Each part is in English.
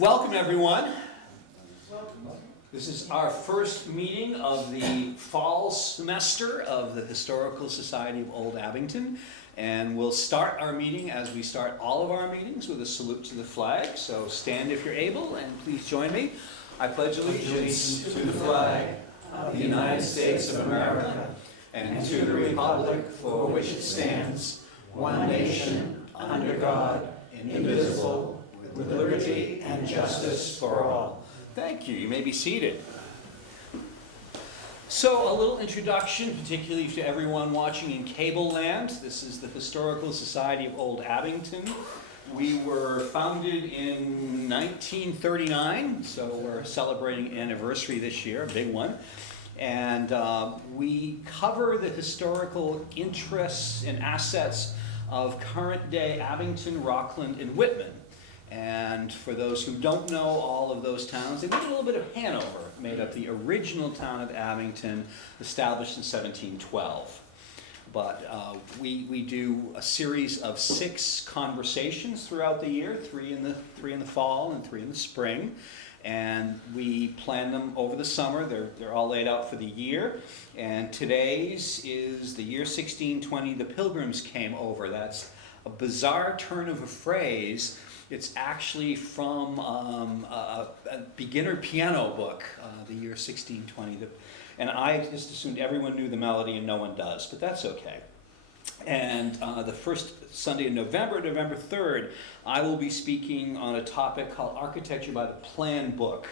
Welcome, everyone. This is our first meeting of the fall semester of the Historical Society of Old Abington. And we'll start our meeting, as we start all of our meetings, with a salute to the flag. So stand if you're able, and please join me. I pledge allegiance to the flag of the United States of America and to the republic for which it stands, one nation, under God, indivisible, with liberty and justice for all. Thank you. You may be seated. So, a little introduction, particularly to everyone watching in cable land. This is the Historical Society of Old Abington. We were founded in 1939, so we're celebrating an anniversary this year, a big one. And we cover the historical interests and assets of current-day Abington, Rockland, and Whitman. And for those who don't know all of those towns, they made a little bit of Hanover, made up the original town of Abington, established in 1712. But we do a series of 6 conversations throughout the year, three in the fall and 3 in the spring. And we plan them over the summer. They're all laid out for the year. And today's is the year 1620, the Pilgrims came over. That's a bizarre turn of a phrase. It's actually from a beginner piano book, the year 1620. And I just assumed everyone knew the melody and no one does, but that's okay. And the first Sunday in November, November 3rd, I will be speaking on a topic called Architecture by the Plan Book.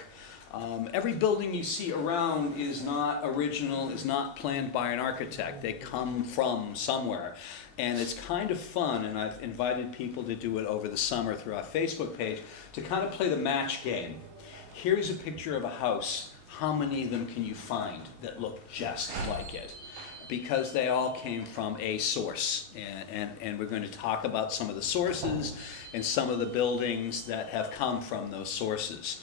Every building you see around is not original, is not planned by an architect. They come from somewhere. And it's kind of fun, and I've invited people to do it over the summer through our Facebook page, to kind of play the match game. Here's a picture of a house. How many of them can you find that look just like it? Because they all came from a source. And we're going to talk about some of the sources and some of the buildings that have come from those sources.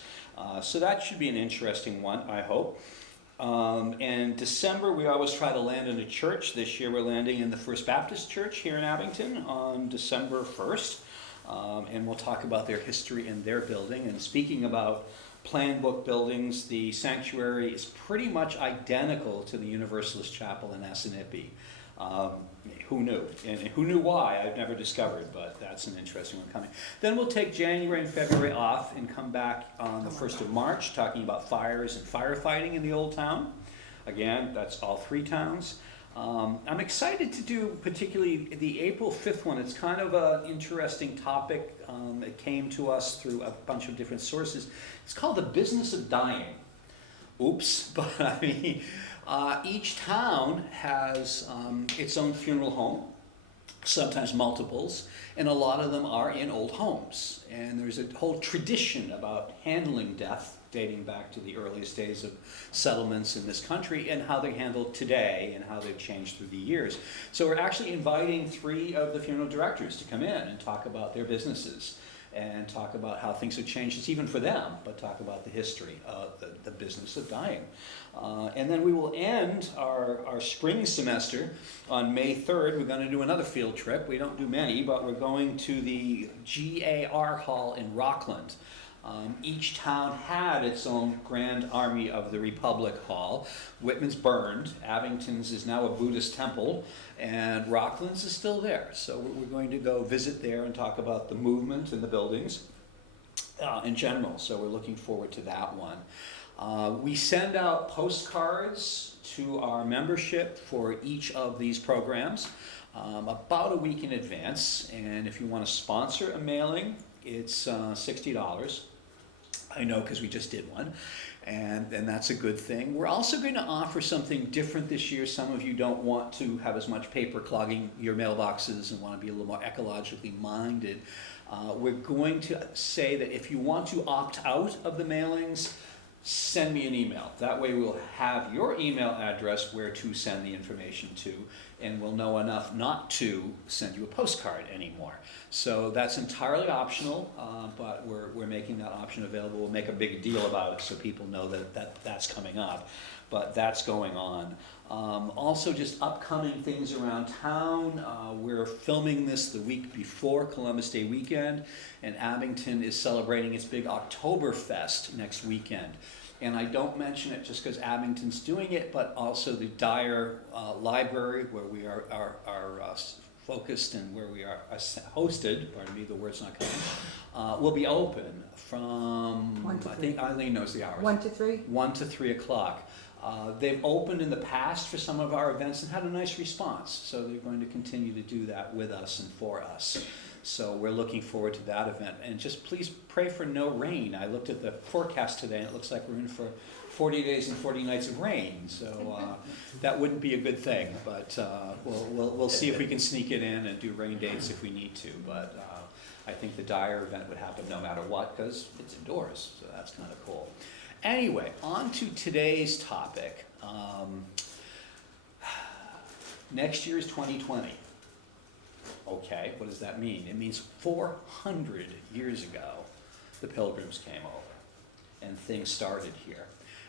So that should be an interesting one, I hope. And December, we always try to land in a church. This year we're landing in the First Baptist Church here in Abington on December 1st. And we'll talk about their history and their building. And speaking about plan book buildings, the sanctuary is pretty much identical to the Universalist Chapel in Assinippi. Who knew? And who knew why? I've never discovered, but that's an interesting one coming. Then we'll take January and February off and come back on the 1st of March, talking about fires and firefighting in the Old Town. Again, that's all 3 towns. I'm excited to do particularly the April 5th one. It's kind of an interesting topic. It came to us through a bunch of different sources. It's called The Business of Dying. Oops, but I mean, each town has its own funeral home, sometimes multiples, and a lot of them are in old homes. And there's a whole tradition about handling death dating back to the earliest days of settlements in this country and how they're handled today and how they've changed through the years. So we're actually inviting 3 of the funeral directors to come in and talk about their businesses and talk about how things have changed. It's even for them, but talk about the history of the business of dying. And then we will end our spring semester on May 3rd. We're going to do another field trip. We don't do many, but we're going to the GAR Hall in Rockland. Each town had its own Grand Army of the Republic Hall. Whitman's burned. Abington's is now a Buddhist temple. And Rockland's is still there. So we're going to go visit there and talk about the movement and the buildings in general. So we're looking forward to that one. We send out postcards to our membership for each of these programs about a week in advance. And if you want to sponsor a mailing, it's $60. I know because we just did one, and that's a good thing. We're also going to offer something different this year. Some of you don't want to have as much paper clogging your mailboxes and want to be a little more ecologically minded. We're going to say that if you want to opt out of the mailings, send me an email. That way we'll have your email address where to send the information to, and we'll know enough not to send you a postcard anymore. So that's entirely optional, but we're making that option available. We'll make a big deal about it so people know that's coming up, but that's going on. Also, just upcoming things around town. We're filming this the week before Columbus Day weekend, and Abington is celebrating its big Oktoberfest next weekend. And I don't mention it just because Abington's doing it, but also the Dyer Library, where we are focused and where we are hosted, pardon me, the word's not coming, will be open from, I think Eileen knows the hours. 1 to 3? 1 to 3 o'clock. They've opened in the past for some of our events and had a nice response, so they're going to continue to do that with us and for us. So we're looking forward to that event, and just please pray for no rain. I looked at the forecast today and it looks like we're in for 40 days and 40 nights of rain, so that wouldn't be a good thing, but we'll see if we can sneak it in and do rain dates if we need to, but I think the Dyer event would happen no matter what because it's indoors, so that's kind of cool. Anyway, on to today's topic. Next year is 2020. Okay, what does that mean? It means 400 years ago, the Pilgrims came over and things started here.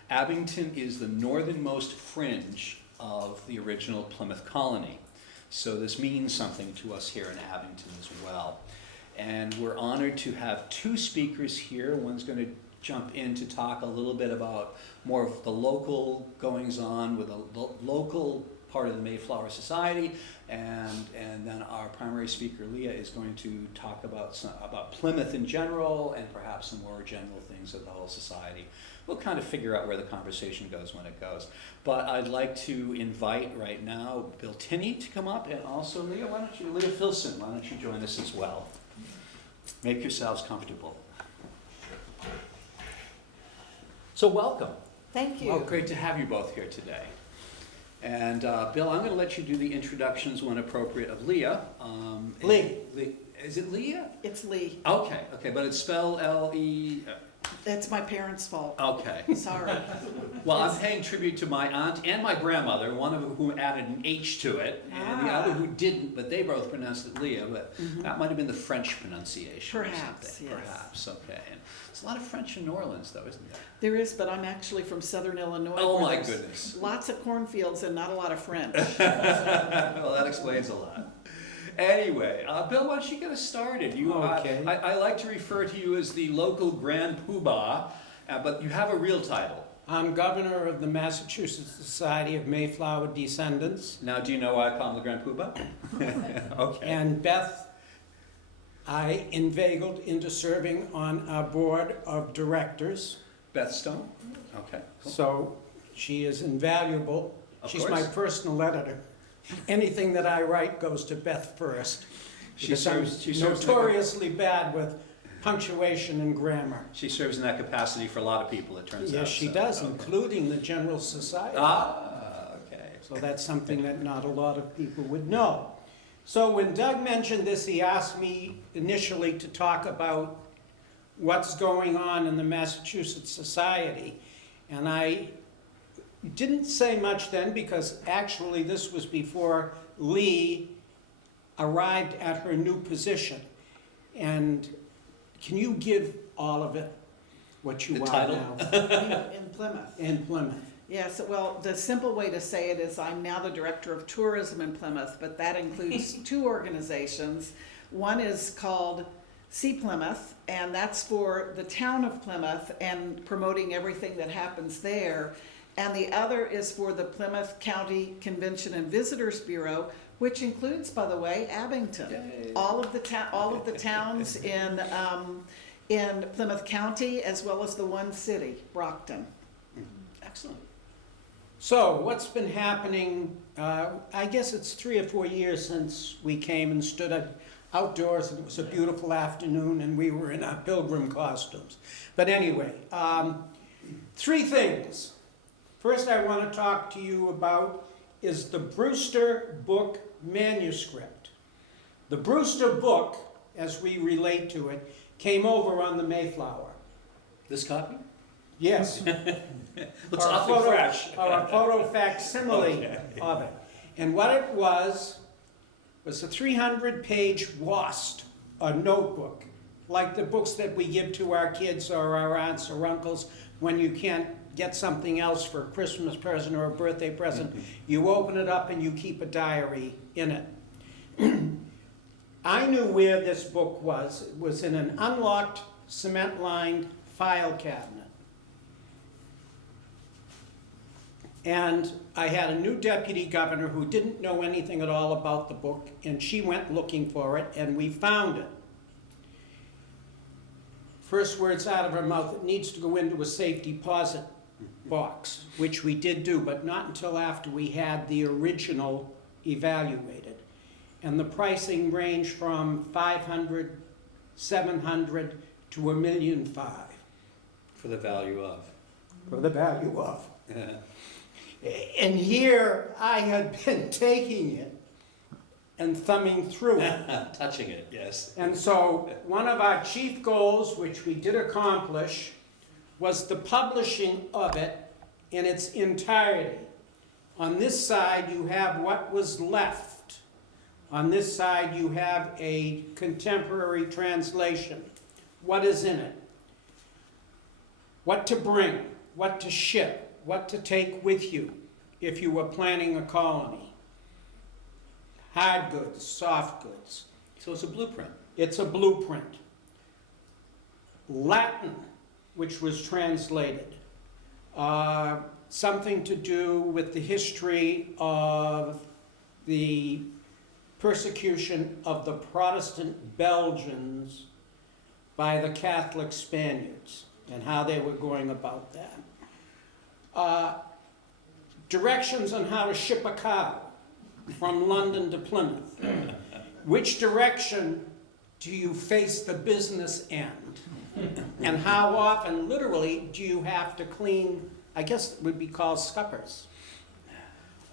Abington is the northernmost fringe of the original Plymouth colony. So this means something to us here in Abington as well. And we're honored to have two speakers here. One's going to jump in to talk a little bit about more of the local goings-on with the local part of the Mayflower Society, and then our primary speaker, Leah, is going to talk about Plymouth in general and perhaps some more general things of the whole society. We'll kind of figure out where the conversation goes when it goes. But I'd like to invite right now Bill Tinney to come up, and also Leah, Leah Filson, why don't you join us as well? Make yourselves comfortable. So welcome. Thank you. Well, great to have you both here today. And Bill, I'm going to let you do the introductions when appropriate of Leah. Lee. Is it Leah? It's Lee. Okay, but it's spelled L-E... It's my parents' fault. Okay. Sorry. Well, I'm paying tribute to my aunt and my grandmother, one of whom added an H to it, and the other who didn't, but they both pronounced it Leah, but that might have been the French pronunciation or something. Yes. Perhaps, okay. And there's a lot of French in New Orleans, though, isn't there? There is, but I'm actually from southern Illinois. Oh, where my there's goodness. Lots of cornfields and not a lot of French. Well, that explains a lot. Anyway, Bill, why don't you get us started? Okay. I like to refer to you as the local Grand Poobah, but you have a real title. I'm governor of the Massachusetts Society of Mayflower Descendants. Now, do you know why I call him the Grand Poobah? Okay. And Beth, I inveigled into serving on our board of directors. Beth Stone? Okay. Cool. So she is invaluable. Of She's course. my personal editor. Anything that I write goes to Beth first. She Because serves I'm notoriously bad with punctuation and grammar. She serves in that capacity for a lot of people, it turns out. Yes, she so, does, okay. including the General Society. Okay. So that's something that not a lot of people would know. So when Doug mentioned this, he asked me initially to talk about what's going on in the Massachusetts Society. And I didn't say much then because actually this was before Lee arrived at her new position. And can you give all of it what you The are title? now In Plymouth. in Plymouth? Yes, well, the simple way to say it is I'm now the director of tourism in Plymouth, but that includes two organizations. One is called See Plymouth, and that's for the town of Plymouth and promoting everything that happens there. And the other is for the Plymouth County Convention and Visitors Bureau, which includes, by the way, Abington. Yay. All of the towns in Plymouth County, as well as the one city, Brockton. Excellent. So what's been happening, I guess it's 3 or 4 years since we came and stood outdoors, and it was a beautiful afternoon and we were in our pilgrim costumes. But anyway, 3 things. First I want to talk to you about is the Brewster book manuscript. The Brewster book, as we relate to it, came over on the Mayflower. This copy? Yes. Looks Or a awfully photo- fresh. Or a photo facsimile Okay. of it. And what it was a 300-page WAST, a notebook, like the books that we give to our kids or our aunts or uncles when you can't get something else for a Christmas present or a birthday present. You open it up and you keep a diary in it. I knew where this book was. It was in an unlocked, cement-lined file cabinet. And I had a new deputy governor who didn't know anything at all about the book, and she went looking for it, and we found it. First words out of her mouth, it needs to go into a safe deposit box, which we did do, but not until after we had the original evaluated. And the pricing ranged from $500, $700 to $1.5 million. For the value of. For the value of. Yeah. And here I had been taking it and thumbing through it. Touching it, yes. And so one of our chief goals, which we did accomplish, was the publishing of it in its entirety. On this side, you have what was left. On this side, you have a contemporary translation. What is in it? What to bring, what to ship, what to take with you if you were planning a colony. Hard goods, soft goods. So it's a blueprint. It's a blueprint. Latin, which was translated. Something to do with the history of the persecution of the Protestant Belgians by the Catholic Spaniards and how they were going about that. Directions on how to ship a cow from London to Plymouth. Which direction do you face the business end? And how often, literally, do you have to clean, I guess it would be called scuppers.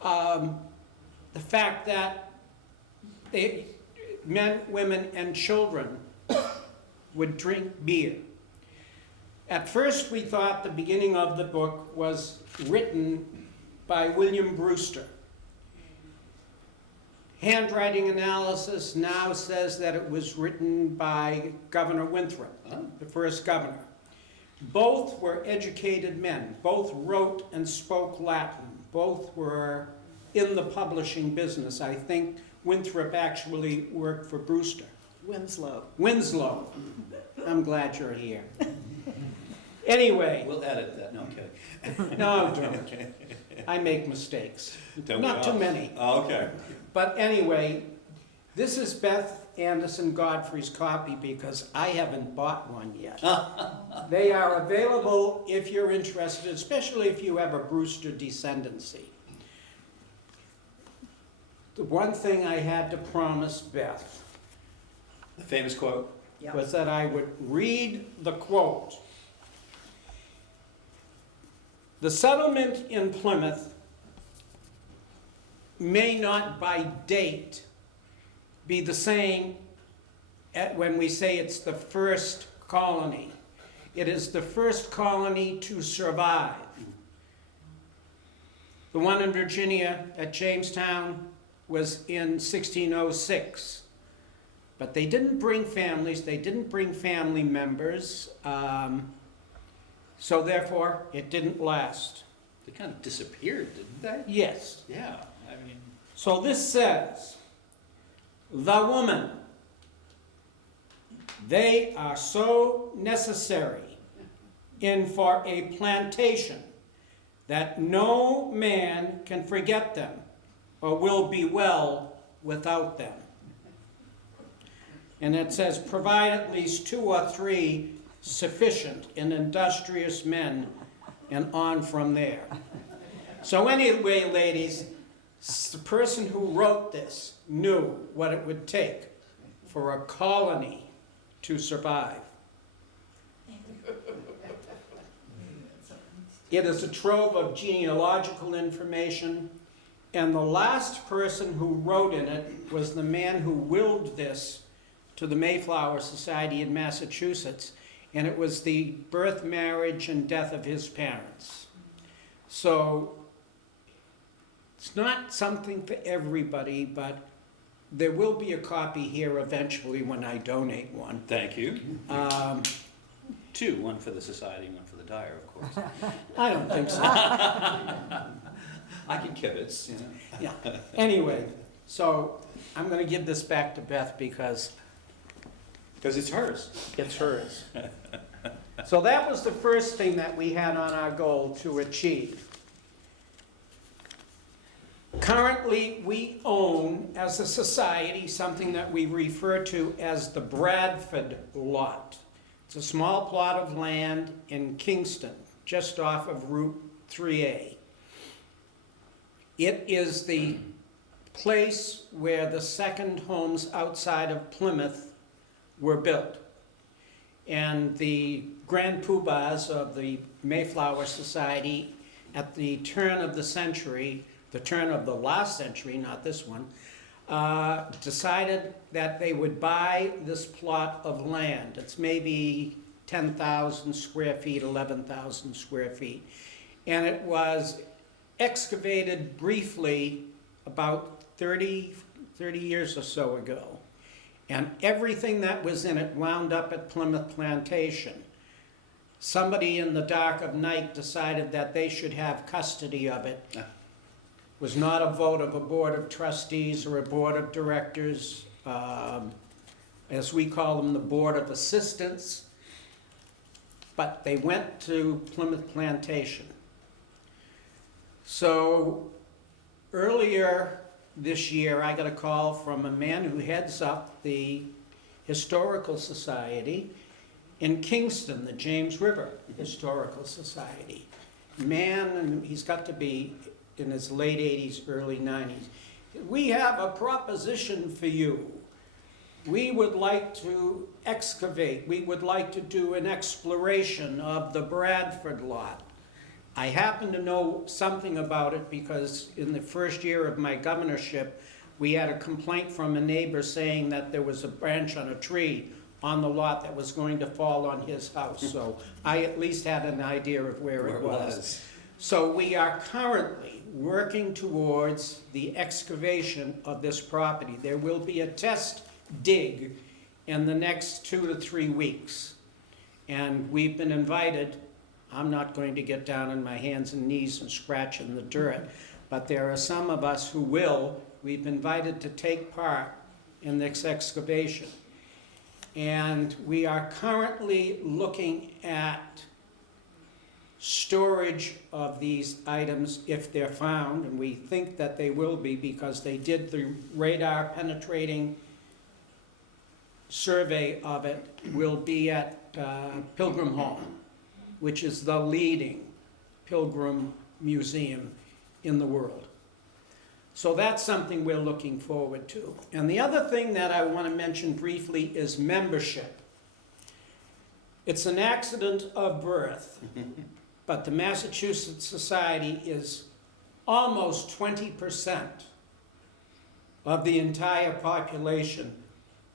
The fact that men, women, and children would drink beer. At first, we thought the beginning of the book was written by William Brewster. Handwriting analysis now says that it was written by Governor Winthrop, the first governor. Both were educated men. Both wrote and spoke Latin. Both were in the publishing business. I think Winthrop actually worked for Brewster. Winslow. Winslow. I'm glad you're here. Anyway. We'll edit that. No, I'm kidding. No, don't. I make mistakes. Not too many. Oh, okay. But anyway, this is Beth Anderson Godfrey's copy because I haven't bought one yet. They are available if you're interested, especially if you have a Brewster descendancy. The one thing I had to promise Beth The famous quote. was that I would read the quote. The settlement in Plymouth may not by date be the same when we say it's the first colony. It is the first colony to survive. The one in Virginia at Jamestown was in 1606. But they didn't bring families, they didn't bring family members, so therefore it didn't last. They kind of disappeared, didn't they? Yes. Yeah, I mean. So this says, the woman, they are so necessary in for a plantation that no man can forget them or will be well without them. And it says, provide at least 2 or 3 sufficient and industrious men, and on from there. So anyway, ladies, the person who wrote this knew what it would take for a colony to survive. It is a trove of genealogical information, and the last person who wrote in it was the man who willed this to the Mayflower Society in Massachusetts, and it was the birth, marriage, and death of his parents. So It's not something for everybody, but there will be a copy here eventually when I donate one. Thank you. Um, Two, one for the society, one for the Dyer, of course. I don't think so. I can kibitz, you know. Yeah. Anyway, so I'm gonna give this back to Beth because Because it's hers. it's hers. So that was the first thing that we had on our goal to achieve. Currently, we own, as a society, something that we refer to as the Bradford Lot. It's a small plot of land in Kingston, just off of Route 3A. It is the place where the second homes outside of Plymouth were built. And the grand poobahs of the Mayflower Society at the turn of the century, the turn of the last century, not this one, decided that they would buy this plot of land. It's maybe 10,000 square feet, 11,000 square feet. And it was excavated briefly about 30 years or so ago. And everything that was in it wound up at Plymouth Plantation. Somebody in the dark of night decided that they should have custody of it. It was not a vote of a board of trustees or a board of directors, as we call them, the board of assistants. But they went to Plymouth Plantation. So earlier this year, I got a call from a man who heads up the Historical Society in Kingston, the James River Historical Society. Man, and he's got to be in his late 80s, early 90s. We have a proposition for you. We would like to excavate. We would like to do an exploration of the Bradford Lot. I happen to know something about it because in the first year of my governorship, we had a complaint from a neighbor saying that there was a branch on a tree on the lot that was going to fall on his house. So I at least had an idea of where it was. So we are currently working towards the excavation of this property. There will be a test dig in the next 2 to 3 weeks. And we've been invited. I'm not going to get down on my hands and knees and scratch in the dirt, but there are some of us who will. We've been invited to take part in this excavation. And we are currently looking at storage of these items if they're found, and we think that they will be because they did the radar penetrating survey of it. Will be at Pilgrim Hall, which is the leading pilgrim museum in the world. So that's something we're looking forward to. And the other thing that I want to mention briefly is membership. It's an accident of birth, but the Massachusetts Society is almost 20% of the entire population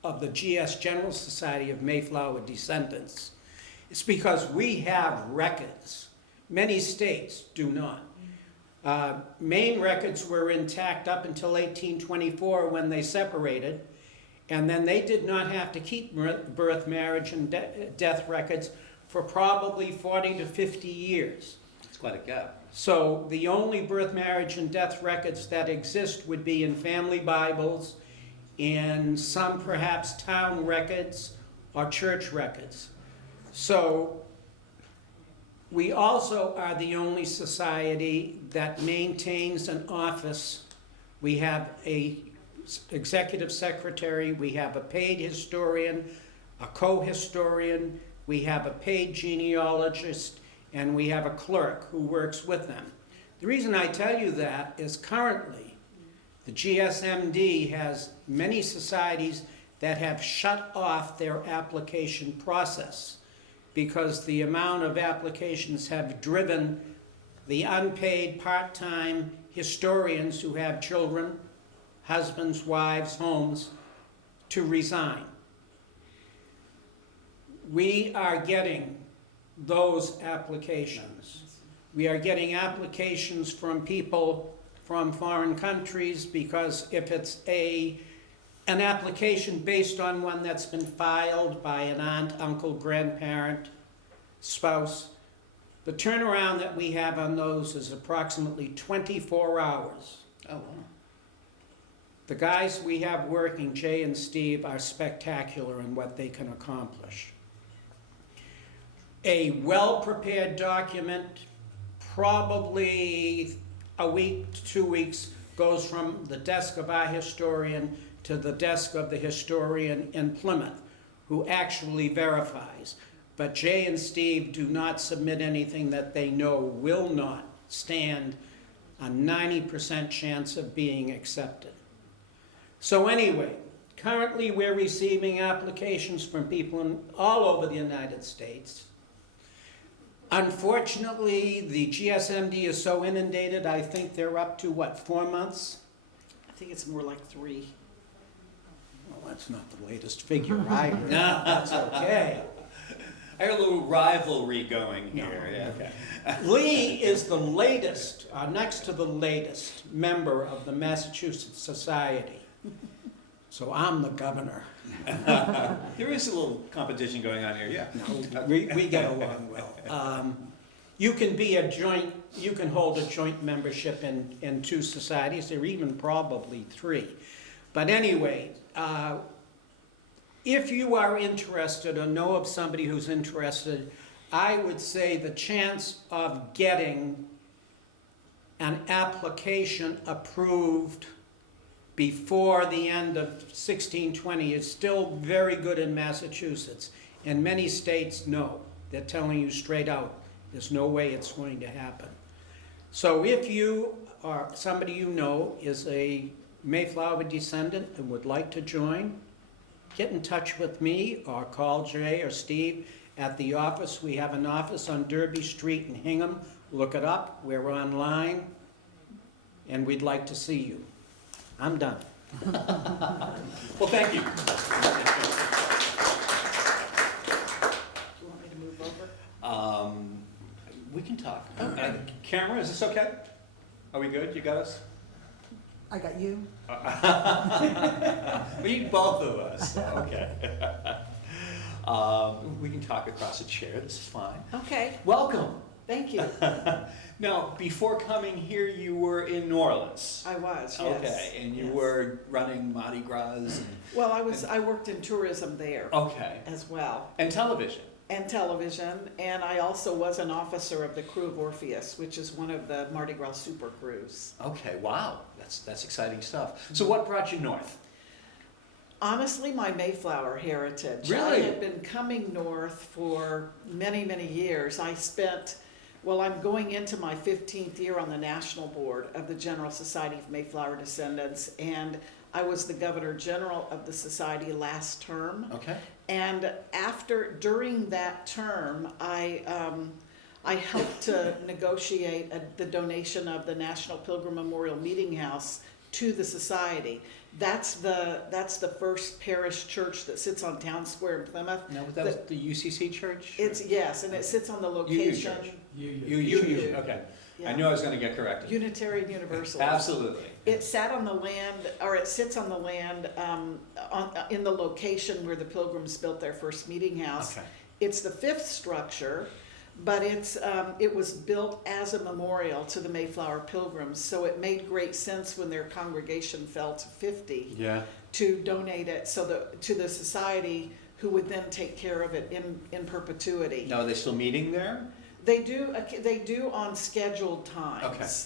of the GS General Society of Mayflower Descendants. It's because we have records. Many states do not. Maine records were intact up until 1824 when they separated, and then they did not have to keep birth, marriage, and death records for probably 40 to 50 years. It's quite a gap. So the only birth, marriage, and death records that exist would be in family Bibles, in some perhaps town records or church records. So we also are the only society that maintains an office. We have a executive secretary, we have a paid historian, a co-historian, we have a paid genealogist, and we have a clerk who works with them. The reason I tell you that is currently the GSMD has many societies that have shut off their application process because the amount of applications have driven the unpaid part-time historians who have children, husbands, wives, homes, to resign. We are getting those applications. We are getting applications from people from foreign countries, because if it's an application based on one that's been filed by an aunt, uncle, grandparent, spouse, the turnaround that we have on those is approximately 24 hours. Oh, wow. The guys we have working, Jay and Steve, are spectacular in what they can accomplish. A well-prepared document, probably a week to 2 weeks, goes from the desk of our historian to the desk of the historian in Plymouth, who actually verifies. But Jay and Steve do not submit anything that they know will not stand a 90% chance of being accepted. So anyway, currently we're receiving applications from people all over the United States. Unfortunately, the GSMD is so inundated, I think they're up to, what, 4 months? I think it's more like 3. Well, that's not the latest figure I heard. No, that's okay. I got a little rivalry going here. No. Yeah, okay. Lee is the latest, next to the latest member of the Massachusetts Society. So I'm the governor. There is a little competition going on here, yeah. No, we get along well. You can hold a joint membership in 2 societies, or even probably 3. But anyway, if you are interested or know of somebody who's interested, I would say the chance of getting an application approved before the end of 1620 is still very good in Massachusetts. In many states, no. They're telling you straight out, there's no way it's going to happen. So if you or somebody you know is a Mayflower descendant and would like to join, get in touch with me or call Jay or Steve at the office. We have an office on Derby Street in Hingham. Look it up. We're online, and we'd like to see you. I'm done. Well, thank you. Do you want me to move over? We can talk. Okay. Camera, is this okay? Are we good? You got us? I got you. We need both of us. Okay. We can talk across a chair. This is fine. Okay, Welcome. thank you. Now, before coming here, you were in New Orleans. I was, yes. Okay, and you yes. were running Mardi Gras and... Well, I worked in tourism there Okay. as well, And television. and television, and I also was an officer of the Crew of Orpheus, which is one of the Mardi Gras super crews. Okay, wow. That's exciting stuff. So what brought you north? Honestly, my Mayflower heritage. Really? I had been coming north for many, many years. I'm going into my 15th year on the national board of the General Society of Mayflower Descendants, and I was the Governor General of the society last term. Okay. And during that term, I helped to negotiate the donation of the National Pilgrim Memorial Meeting House to the society. That's the first parish church that sits on Town Square in Plymouth. No, that was the UCC church? Yes, and it sits on the location. Church. You. Okay. Yeah. I knew I was going to get corrected. Unitarian Universalist. Absolutely. It sat on the land, or it sits on the land in the location where the Pilgrims built their first meeting house. Okay. It's the 5th structure, but it was built as a memorial to the Mayflower Pilgrims, so it made great sense when their congregation fell to 50 Yeah. to donate it to the society, who would then take care of it in perpetuity. Now, are they still meeting there? They do on scheduled times.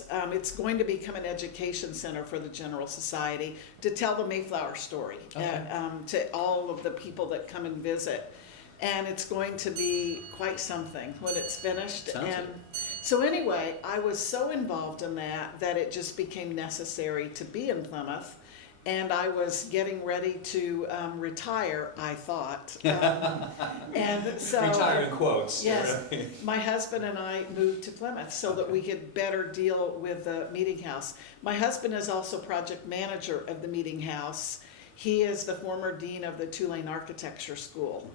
Okay. It's going to become an education center for the General Society to tell the Mayflower story Okay. to all of the people that come and visit. And it's going to be quite something when it's finished. Sounds And it. so anyway, I was so involved in that it just became necessary to be in Plymouth. And I was getting ready to retire, I thought. And so Retire in quotes. yes, my husband and I moved to Plymouth so that we could better deal with the meeting house. My husband is also project manager of the meeting house. He is the former dean of the Tulane Architecture School,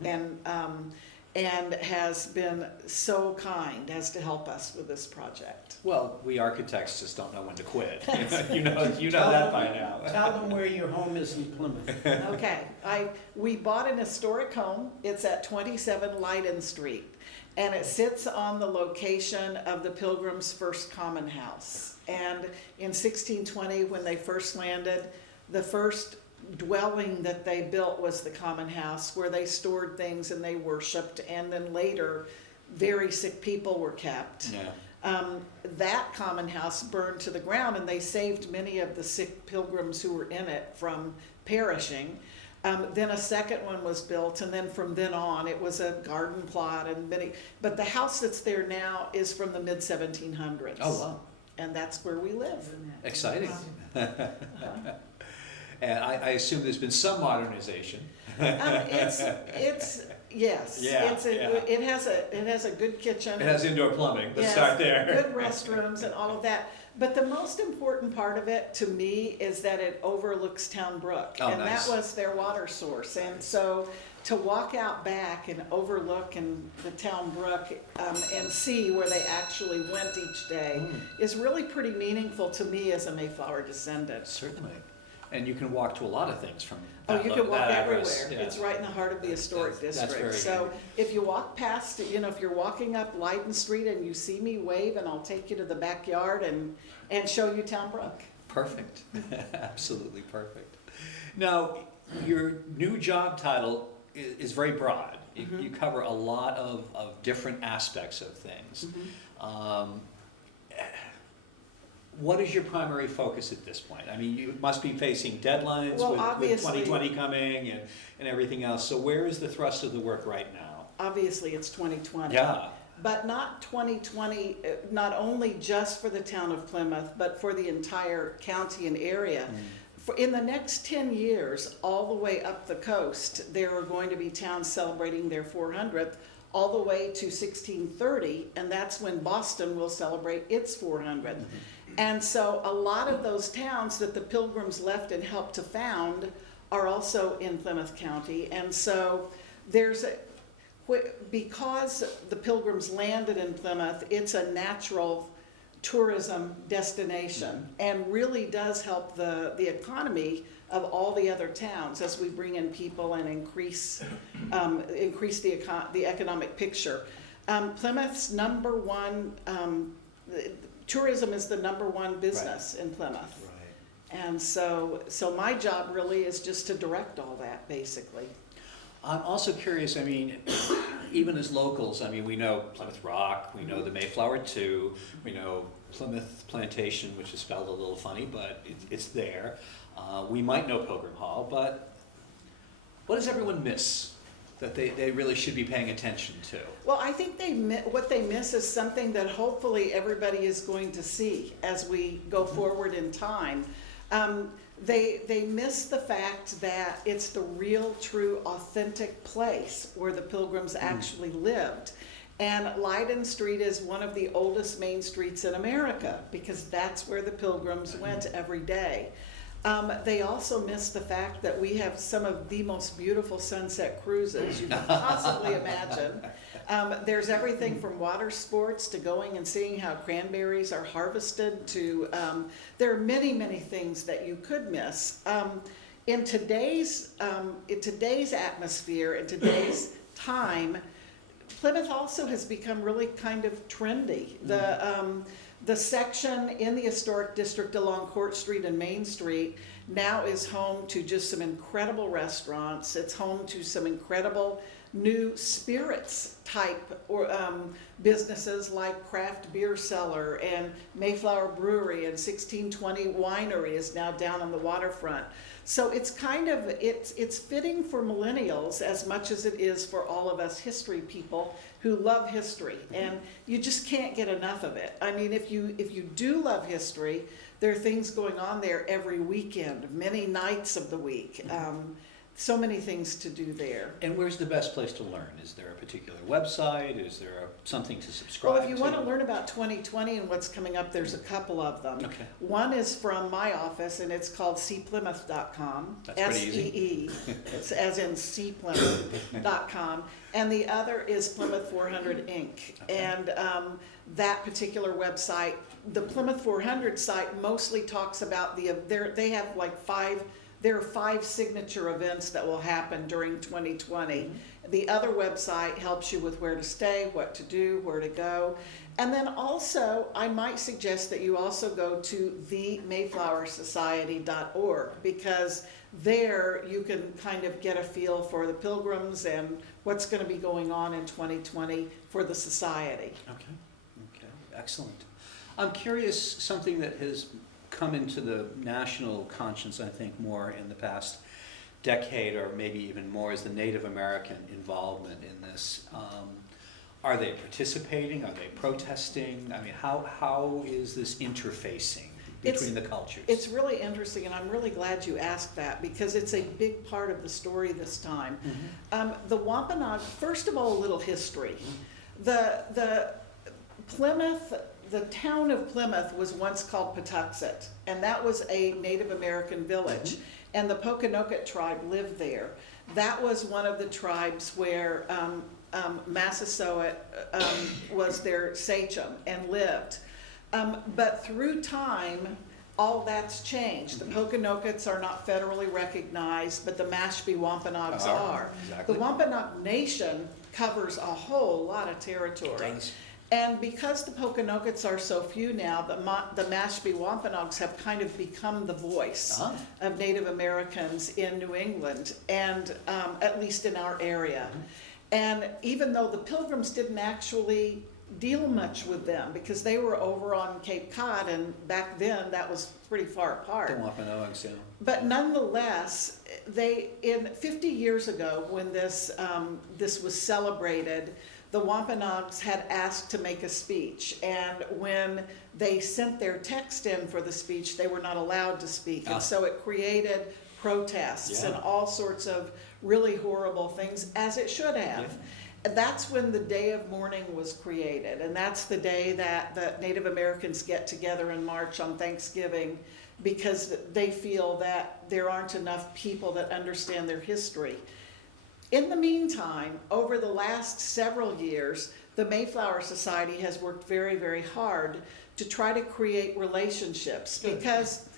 and has been so kind as to help us with this project. Well, we architects just don't know when to quit. You know that by now. Tell them where your home is in Plymouth. Okay, we bought an historic home. It's at 27 Leiden Street, and it sits on the location of the Pilgrims' first common house. And in 1620, when they first landed, the first dwelling that they built was the common house, where they stored things and they worshiped, and then later very sick people were kept. Yeah. That common house burned to the ground, and they saved many of the sick pilgrims who were in it from perishing. Then a second one was built, and then from then on it was a garden plot and but the house that's there now is from the mid-1700s. Oh, wow. And that's where we live. Exciting. And I assume there's been some modernization. It's yes. Yeah, It has a good kitchen. It has indoor plumbing. Let's Yes, start there. Good restrooms and all of that. But the most important part of it to me is that it overlooks Town Brook. Oh, and nice. that was their water source. And so to walk out back and overlook the Town Brook and see where they actually went each day is really pretty meaningful to me as a Mayflower descendant. Certainly. And you can walk to a lot of things from Oh, that you can walk that everywhere. address. Yeah. It's right in the heart of the historic That's district. very So good. if you walk past, if you're walking up Leiden Street and you see me, wave, and I'll take you to the backyard and show you Town Brook. Perfect. Absolutely perfect. Now, your new job title is very broad. You cover a lot of different aspects of things. What is your primary focus at this point? I mean, you must be facing deadlines Well, with obviously- 2020 coming and everything else. So where is the thrust of the work right now? Obviously, it's 2020. Yeah. But not 2020, not only just for the town of Plymouth, but for the entire county and area. In the next 10 years, all the way up the coast, there are going to be towns celebrating their 400th, all the way to 1630, and that's when Boston will celebrate its 400th. And so a lot of those towns that the Pilgrims left and helped to found are also in Plymouth County. And so because the Pilgrims landed in Plymouth, it's a natural tourism destination and really does help the economy of all the other towns as we bring in people and increase the economic picture. Plymouth's number one, tourism is the number one business in Plymouth. Right. And so my job really is just to direct all that, basically. I'm also curious, I mean, even as locals, I mean, we know Plymouth Rock, we know the Mayflower 2, we know Plymouth Plantation, which is spelled a little funny, but it's there. We might know Pilgrim Hall, but what does everyone miss that they really should be paying attention to? Well, I think what they miss is something that hopefully everybody is going to see as we go forward in time. They miss the fact that it's the real, true, authentic place where the Pilgrims actually lived. And Leiden Street is one of the oldest main streets in America because that's where the Pilgrims went every day. They also miss the fact that we have some of the most beautiful sunset cruises you can possibly imagine. There's everything from water sports to going and seeing how cranberries are harvested to, there are many, many things that you could miss. In today's atmosphere, in today's time, Plymouth also has become really kind of trendy. The section in the historic district along Court Street and Main Street now is home to just some incredible restaurants. It's home to some incredible new spirits type businesses like Craft Beer Cellar and Mayflower Brewery, and 1620 Winery is now down on the waterfront. So it's kind of, it's fitting for millennials as much as it is for all of us history people who love history, and you just can't get enough of it. I mean, if you do love history, there are things going on there every weekend, many nights of the week. so many things to do there. And where's the best place to learn? Is there a particular website? Is there something to subscribe to? Well, if you want to learn about 2020 and what's coming up, there's a couple of them. Okay. One is from my office, and it's called cplymouth.com. That's pretty easy. S-E-E. It's as in cplymouth.com. And the other is Plymouth 400 Inc. Okay. And that particular website, the Plymouth 400 site mostly talks about they have like there are 5 signature events that will happen during 2020. The other website helps you with where to stay, what to do, where to go. And then also, I might suggest that you also go to themayflowersociety.org, because there you can kind of get a feel for the pilgrims and what's going to be going on in 2020 for the society. Okay, okay, excellent. I'm curious, something that has come into the national conscience, I think, more in the past decade, or maybe even more, is the Native American involvement in this. Are they participating? Are they protesting? I mean, how is this interfacing between the cultures? It's really interesting, and I'm really glad you asked that, because it's a big part of the story this time. The Wampanoag, first of all, a little history. The Plymouth, the town of Plymouth was once called Patuxet, and that was a Native American village, and the Pokanoket tribe lived there. That was one of the tribes where Massasoit was their sachem and lived. But through time, all that's changed. The Pokanokets are not federally recognized, but the Mashpee Wampanoags are. Exactly. The Wampanoag Nation covers a whole lot of territory. It does. And because the Pokanokets are so few now, the Mashpee Wampanoags have kind of become the voice of Native Americans in New England, and at least in our area. And even though the Pilgrims didn't actually deal much with them, because they were over on Cape Cod, and back then that was pretty far apart. The Wampanoags, yeah. But nonetheless, in 50 years ago, when this was celebrated, the Wampanoags had asked to make a speech, and when they sent their text in for the speech, they were not allowed to speak, and so it created protests and all sorts of really horrible things, as it should have. And that's when the Day of Mourning was created, and that's the day that the Native Americans get together and march on Thanksgiving, because they feel that there aren't enough people that understand their history. In the meantime, over the last several years, the Mayflower Society has worked very, very hard to try to create relationships, because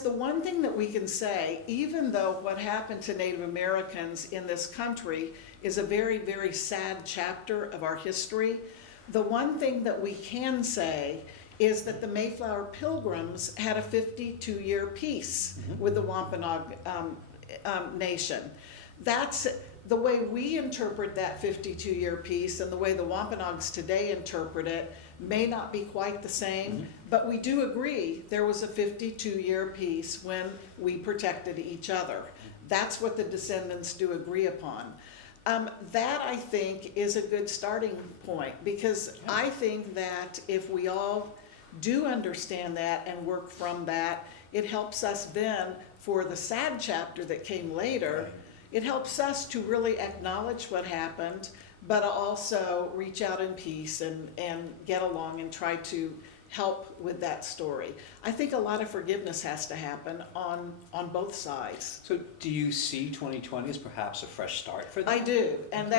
the one thing that we can say, even though what happened to Native Americans in this country is a very, very sad chapter of our history, the one thing that we can say is that the Mayflower Pilgrims had a 52-year peace with the Wampanoag Nation. That's the way we interpret that 52-year peace, and the way the Wampanoags today interpret it may not be quite the same, but we do agree there was a 52-year peace when we protected each other. That's what the descendants do agree upon. That, I think, is a good starting point, because I think that if we all do understand that and work from that, it helps us then, for the sad chapter that came later, it helps us to really acknowledge what happened, but also reach out in peace and get along and try to help with that story. I think a lot of forgiveness has to happen on both sides. So do you see 2020 as perhaps a fresh start for them? I do, and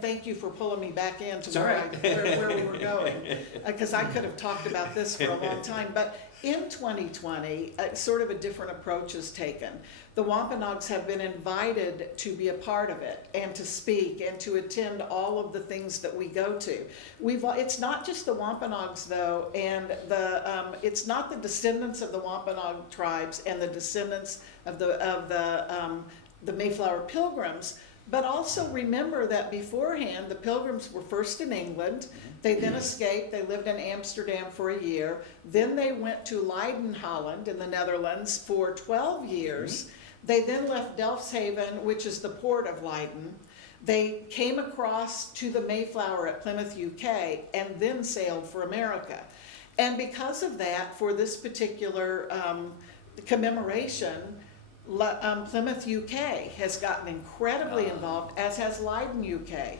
thank you for pulling me back into where we were going, because I could have talked about this for a long time. But in 2020, sort of a different approach is taken. The Wampanoags have been invited to be a part of it and to speak and to attend all of the things that we go to. It's not just the Wampanoags, though, and it's not the descendants of the Wampanoag tribes and the descendants of the Mayflower Pilgrims, but also remember that beforehand the Pilgrims were first in England. They then escaped. They lived in Amsterdam for a year. Then they went to Leiden, Holland, in the Netherlands for 12 years. They then left Delfshaven, which is the port of Leiden. They came across to the Mayflower at Plymouth, UK, and then sailed for America. And because of that, for this particular commemoration, Plymouth, UK has gotten incredibly involved, as has Leiden, UK.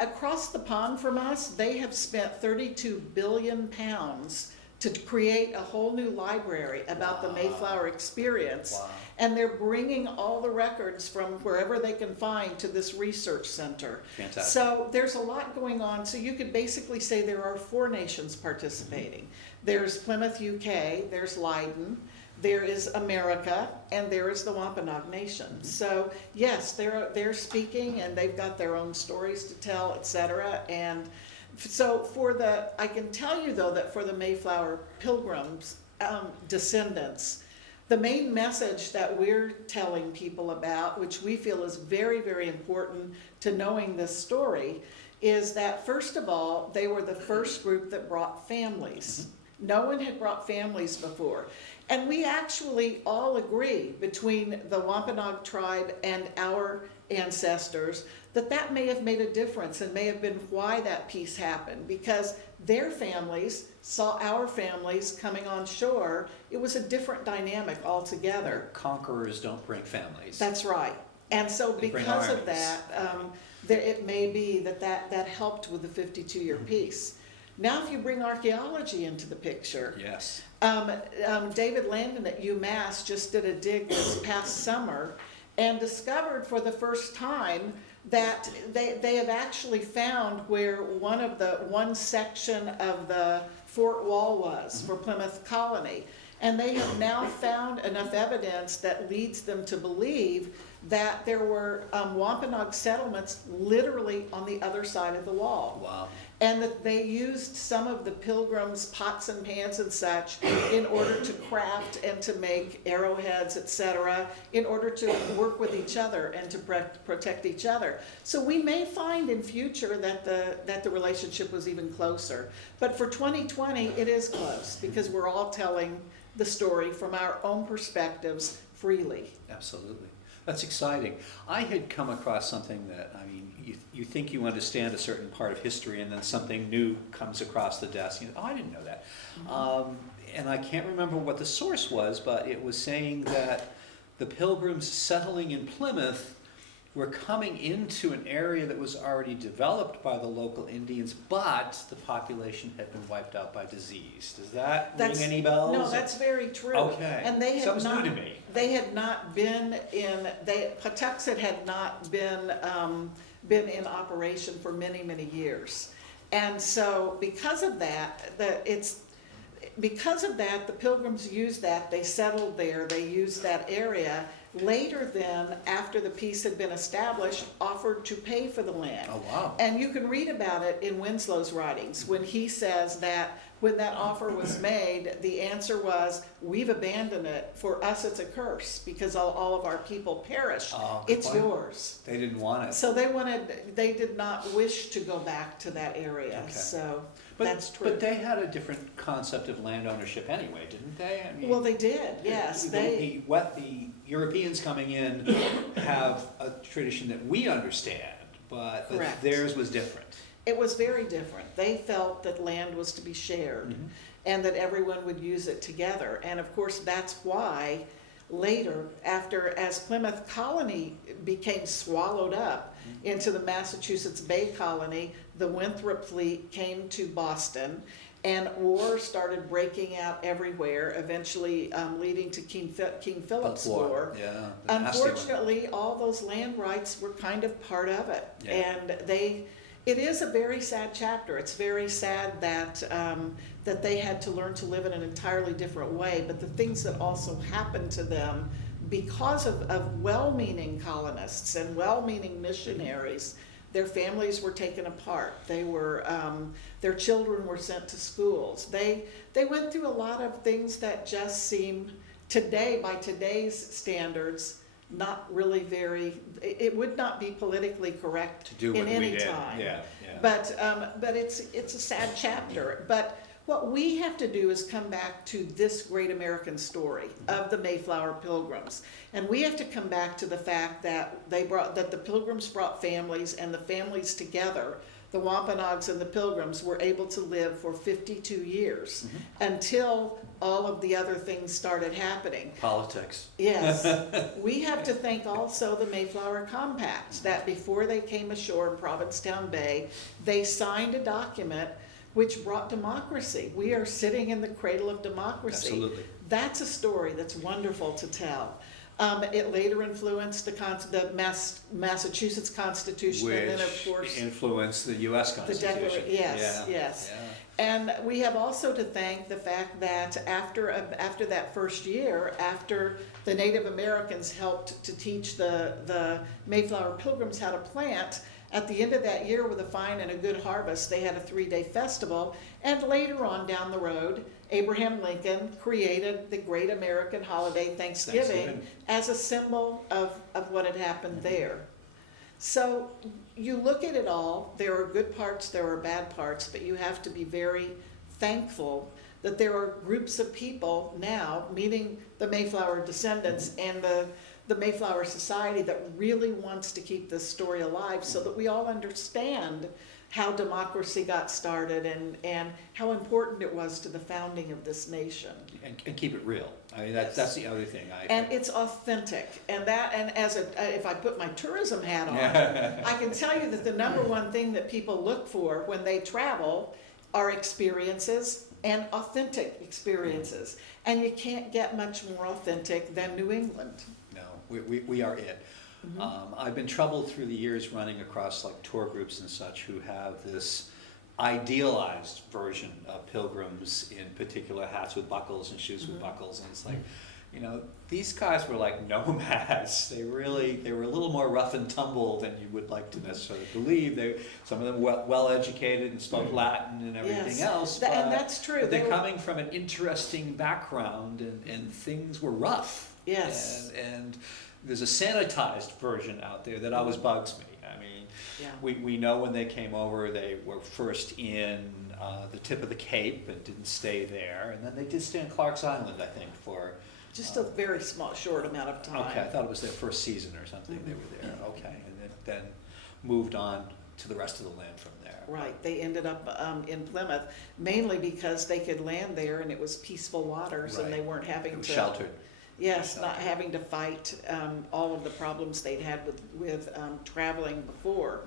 Across the pond from us, they have spent 32 billion pounds to create a whole new library about the Mayflower experience. Wow. And they're bringing all the records from wherever they can find to this research center. Fantastic. So there's a lot going on. So you could basically say there are 4 nations participating. There's Plymouth, UK, there's Leiden, there is America, and there is the Wampanoag Nation. So yes, they're speaking, and they've got their own stories to tell, etc. And so I can tell you though that for the Mayflower Pilgrims descendants, the main message that we're telling people about, which we feel is very, very important to knowing this story, is that first of all, they were the first group that brought families. No one had brought families before. And we actually all agree between the Wampanoag tribe and our ancestors that may have made a difference and may have been why that peace happened, because their families saw our families coming on shore. It was a different dynamic altogether. Conquerors don't bring families. That's right. And so They bring because of armies. that, it may be that helped with the 52-year peace. Now if you bring archaeology into the picture, Yes. David Landon at UMass just did a dig this past summer and discovered for the first time that they have actually found where one section of the fort wall was for Plymouth Colony. And they have now found enough evidence that leads them to believe that there were Wampanoag settlements literally on the other side of the wall. Wow. And that they used some of the pilgrims' pots and pans and such in order to craft and to make arrowheads, etc., in order to work with each other and to protect each other. So we may find in future that the relationship was even closer. But for 2020, it is close because we're all telling the story from our own perspectives freely. Absolutely. That's exciting. I had come across something that, I mean, you think you understand a certain part of history and then something new comes across the desk. You know, oh, I didn't know that. And I can't remember what the source was, but it was saying that the Pilgrims settling in Plymouth were coming into an area that was already developed by the local Indians, but the population had been wiped out by disease. Does that ring any bells? No, that's very true. Okay. And they had Sounds not, new to me. They had not been Patuxet had not been in operation for many, many years. And so because of that, the Pilgrims used that, they settled there, they used that area. Later then, after the peace had been established, offered to pay for the land. Oh, wow. And you can read about it in Winslow's writings when he says that when that offer was made, the answer was, we've abandoned it. For us, it's a curse because all of our people perished. Oh, It's good point. yours. They didn't want it. So they did not wish to go back to that area. Okay. So But, that's true. But they had a different concept of land ownership anyway, didn't they? I mean, Well, they did, yes. The Europeans coming in have a tradition that we understand, but Correct. theirs was different. It was very different. They felt that land was to be shared and that everyone would use it together. And of course, that's why later, as Plymouth Colony became swallowed up into the Massachusetts Bay Colony, the Winthrop fleet came to Boston and war started breaking out everywhere, eventually leading to King Philip's War. Yeah. the nasty one. Unfortunately, all those land rights were kind of part of it. Yeah. And it is a very sad chapter. It's very sad that they had to learn to live in an entirely different way. But the things that also happened to them because of well-meaning colonists and well-meaning missionaries, their families were taken apart. Their children were sent to schools. They went through a lot of things that just seem today, by today's standards, not really it would not be politically correct To do in what we any did. time. Yeah. But it's a sad chapter. But what we have to do is come back to this great American story of the Mayflower Pilgrims. And we have to come back to the fact that the Pilgrims brought families, and the families together the Wampanoags and the Pilgrims were able to live for 52 years until all of the other things started happening. Politics. Yes. We have to thank also the Mayflower Compact, that before they came ashore in Provincetown Bay, they signed a document which brought democracy. We are sitting in the cradle of democracy. Absolutely. That's a story that's wonderful to tell. It later influenced the Massachusetts Constitution, and then of course Which influenced the US Constitution. Yes, Yeah, yes. yeah. And we have also to thank the fact that after that first year, after the Native Americans helped to teach the Mayflower Pilgrims how to plant, at the end of that year with a fine and a good harvest, they had a 3-day festival. And later on down the road, Abraham Lincoln created the great American holiday Thanksgiving as a symbol of what had happened there. So you look at it all, there are good parts, there are bad parts, but you have to be very thankful that there are groups of people now, meaning the Mayflower descendants and the Mayflower Society, that really wants to keep this story alive so that we all understand how democracy got started and how important it was to the founding of this nation. And keep it real. I mean, that's the other thing. And it's authentic. And if I put my tourism hat on, I can tell you that the number one thing that people look for when they travel are experiences and authentic experiences. And you can't get much more authentic than New England. No, we are it. I've been troubled through the years running across like tour groups and such who have this idealized version of pilgrims in particular hats with buckles and shoes with buckles, and it's like, you know, these guys were like nomads. They were a little more rough and tumble than you would like to necessarily believe. Some of them well educated and spoke Latin and everything else. And that's true. But they're coming from an interesting background, and things were rough. Yes. And there's a sanitized version out there that always bugs me. I mean, Yeah. we know when they came over, they were first in the tip of the Cape and didn't stay there, and then they did stay on Clark's Island, I think, for Just a very short amount of time. okay, I thought it was their first season or something. They were there. Okay, and then moved on to the rest of the land from there. Right, they ended up in Plymouth, mainly because they could land there and it was peaceful waters, and they weren't having It was to. sheltered. Yes, not having to fight all of the problems they'd had with traveling before.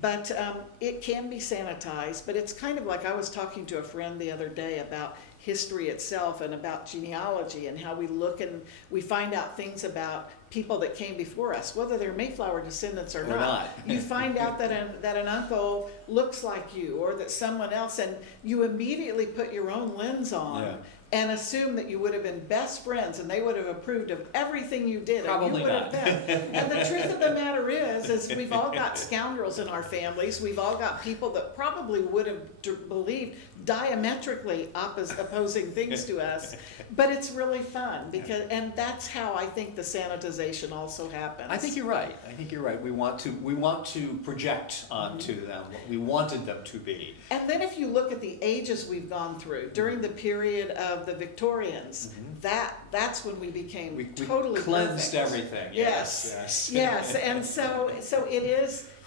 But it can be sanitized, but it's kind of like I was talking to a friend the other day about history itself and about genealogy and how we look and we find out things about people that came before us, whether they're Mayflower descendants or not. You find out that an uncle looks like you, or that someone else, and you immediately put your own lens on and assume that you would have been best friends and they would have approved of everything you did. Probably and you would not. Have been. And the truth of the matter is we've all got scoundrels in our families. We've all got people that probably would have believed diametrically opposing things to us. But it's really fun and that's how I think the sanitization also happens. I think you're right. We want to project onto them what we wanted them to be. And then if you look at the ages we've gone through during the period of the Victorians, that's when we became totally cleansed perfect. everything. Yes. And so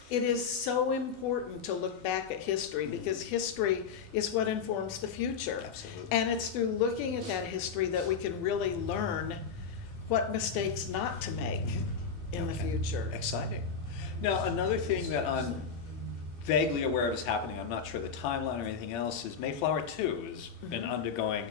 it is so important to look back at history, because history is what informs the future. Absolutely. And it's through looking at that history that we can really learn what mistakes not to make in the future. Exciting. Now, another thing that I'm vaguely aware of is happening, I'm not sure the timeline or anything else, is Mayflower 2 has been undergoing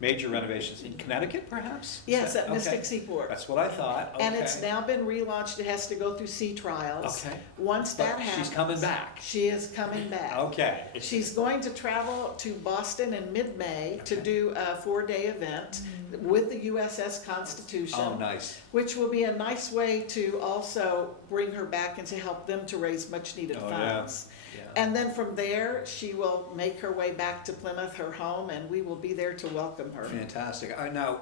major renovations in Connecticut, perhaps? Yes, at Mystic Seaport. That's what I thought. And it's now been relaunched. It has to go through sea trials. Okay. Once that happens. She's coming back. She is coming back. Okay. She's going to travel to Boston in mid-May to do a 4-day event with the USS Constitution. Oh, nice. Which will be a nice way to also bring her back and to help them to raise much-needed funds. Yeah. And then from there, she will make her way back to Plymouth, her home, and we will be there to welcome her. Fantastic. Now,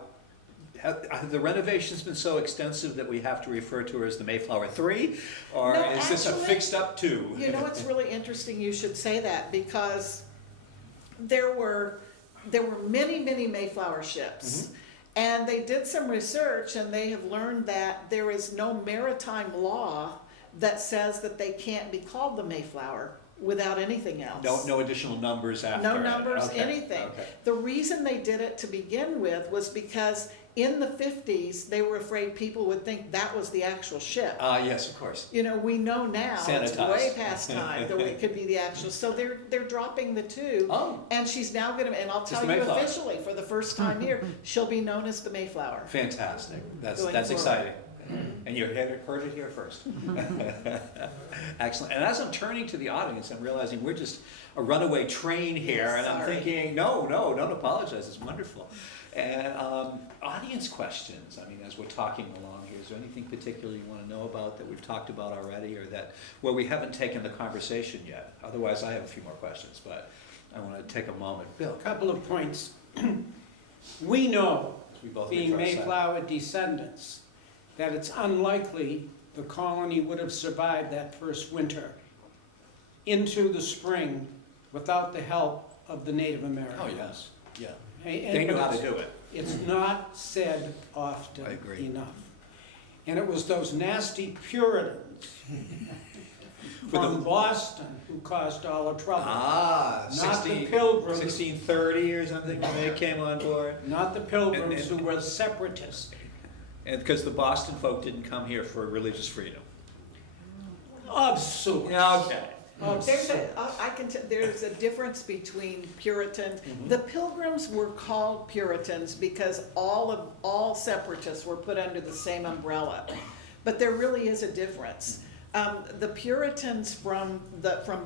have the renovations been so extensive that we have to refer to her as the Mayflower 3? Or No, is this a actually, fixed up 2? You know, it's really interesting you should say that, because there were many, many Mayflower ships. And they did some research and they have learned that there is no maritime law that says that they can't be called the Mayflower. without anything else. No additional numbers after No it. numbers, Okay, anything. okay. The reason they did it to begin with was because in the 50s, they were afraid people would think that was the actual ship. Yes, of course. You know, we know now, it's Sanitized. way past time, that it could be the actual, so they're dropping the two. Oh, And she's now gonna, and I'll Just tell the you Mayflower. officially, for the first time here, she'll be known as the Mayflower. fantastic. That's Going forward. exciting. And you heard it here first. Excellent. And as I'm turning to the audience, I'm realizing we're just a runaway train here, Yes, and I'm sorry. thinking, no, don't apologize. It's wonderful. And audience questions. I mean, as we're talking along here, is there anything particular you want to know about that we've talked about already, or that where we haven't taken the conversation yet? Otherwise, I have a few more questions, but I want to take a moment. Bill, A couple of points. We know, we both being reach our side. Mayflower descendants, that it's unlikely the colony would have survived that first winter into the spring without the help of the Native Americans. Oh, yes, yeah. Okay, They knew how to it's- do it. It's not said often I agree. enough. And it was those nasty Puritans from Boston who caused all the trouble. Ah, Not the 16 Pilgrims. 1630 or something when they came on board. Not the Pilgrims And- who were separatists. And because the Boston folk didn't come here for religious freedom. Of sorts. Okay. Of There's sorts. there's a difference between Puritans. Mhm. The Pilgrims were called Puritans because all separatists were put under the same umbrella. But there really is a difference. The Puritans from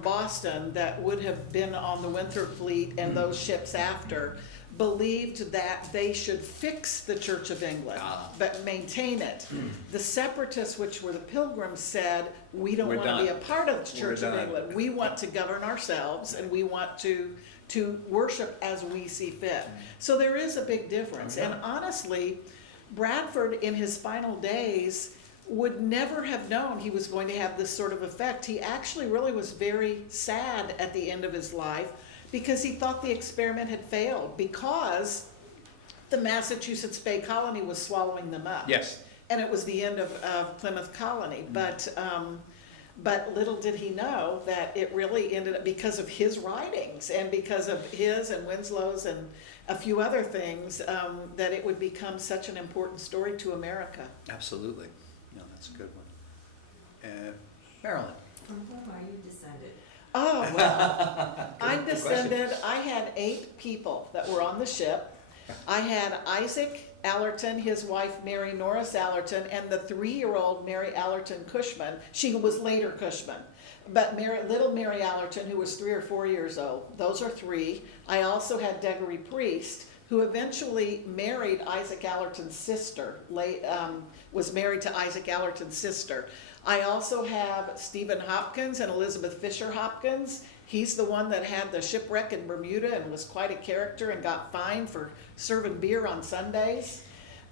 Boston that would have been on the Winthrop fleet and those ships after believed that they should fix the Church of England, Ah. but maintain it. The separatists, which were the Pilgrims, said, we don't We're want to be a done. part of the We're Church of done. England. We want to govern ourselves and we want to worship as we see fit. So there is a big difference. Okay. And honestly, Bradford in his final days would never have known he was going to have this sort of effect. He actually really was very sad at the end of his life because he thought the experiment had failed because the Massachusetts Bay Colony was swallowing them up. Yes. And it was the end of Plymouth Colony. But little did he know that it really ended up, because of his writings and because of his and Winslow's and a few other things, that it would become such an important story to America. Absolutely. No, that's a good one. And Marilyn. From whom are you descended? Oh, well, I'm Good descended, I had 8 people that were on the ship. I had Isaac Allerton, his wife Mary Norris Allerton, and the 3-year-old Mary Allerton Cushman. She was later Cushman. But little Mary Allerton, who was 3 or 4 years old, those are 3. I also had Gregory Priest, who eventually married Isaac Allerton's sister, was married to Isaac Allerton's sister. I also have Stephen Hopkins and Elizabeth Fisher Hopkins. He's the one that had the shipwreck in Bermuda and was quite a character and got fined for serving beer on Sundays.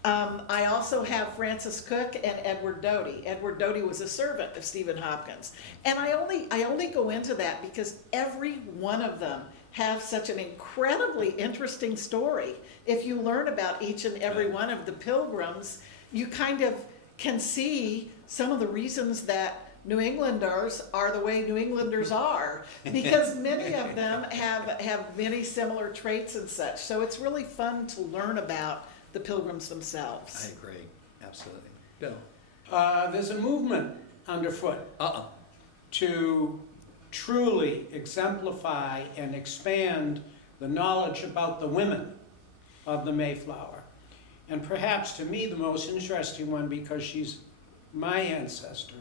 I also have Francis Cook and Edward Doty. Edward Doty was a servant of Stephen Hopkins. And I only go into that because every one of them have such an incredibly interesting story. If you learn about each and every one of the pilgrims, you kind of can see some of the reasons that New Englanders are the way New Englanders are, because many of them have many similar traits and such. So it's really fun to learn about the pilgrims I themselves. agree. Absolutely. Bill. There's a movement underfoot to truly exemplify and expand the knowledge about the women of the Mayflower. And perhaps to me the most interesting one, because she's my ancestor,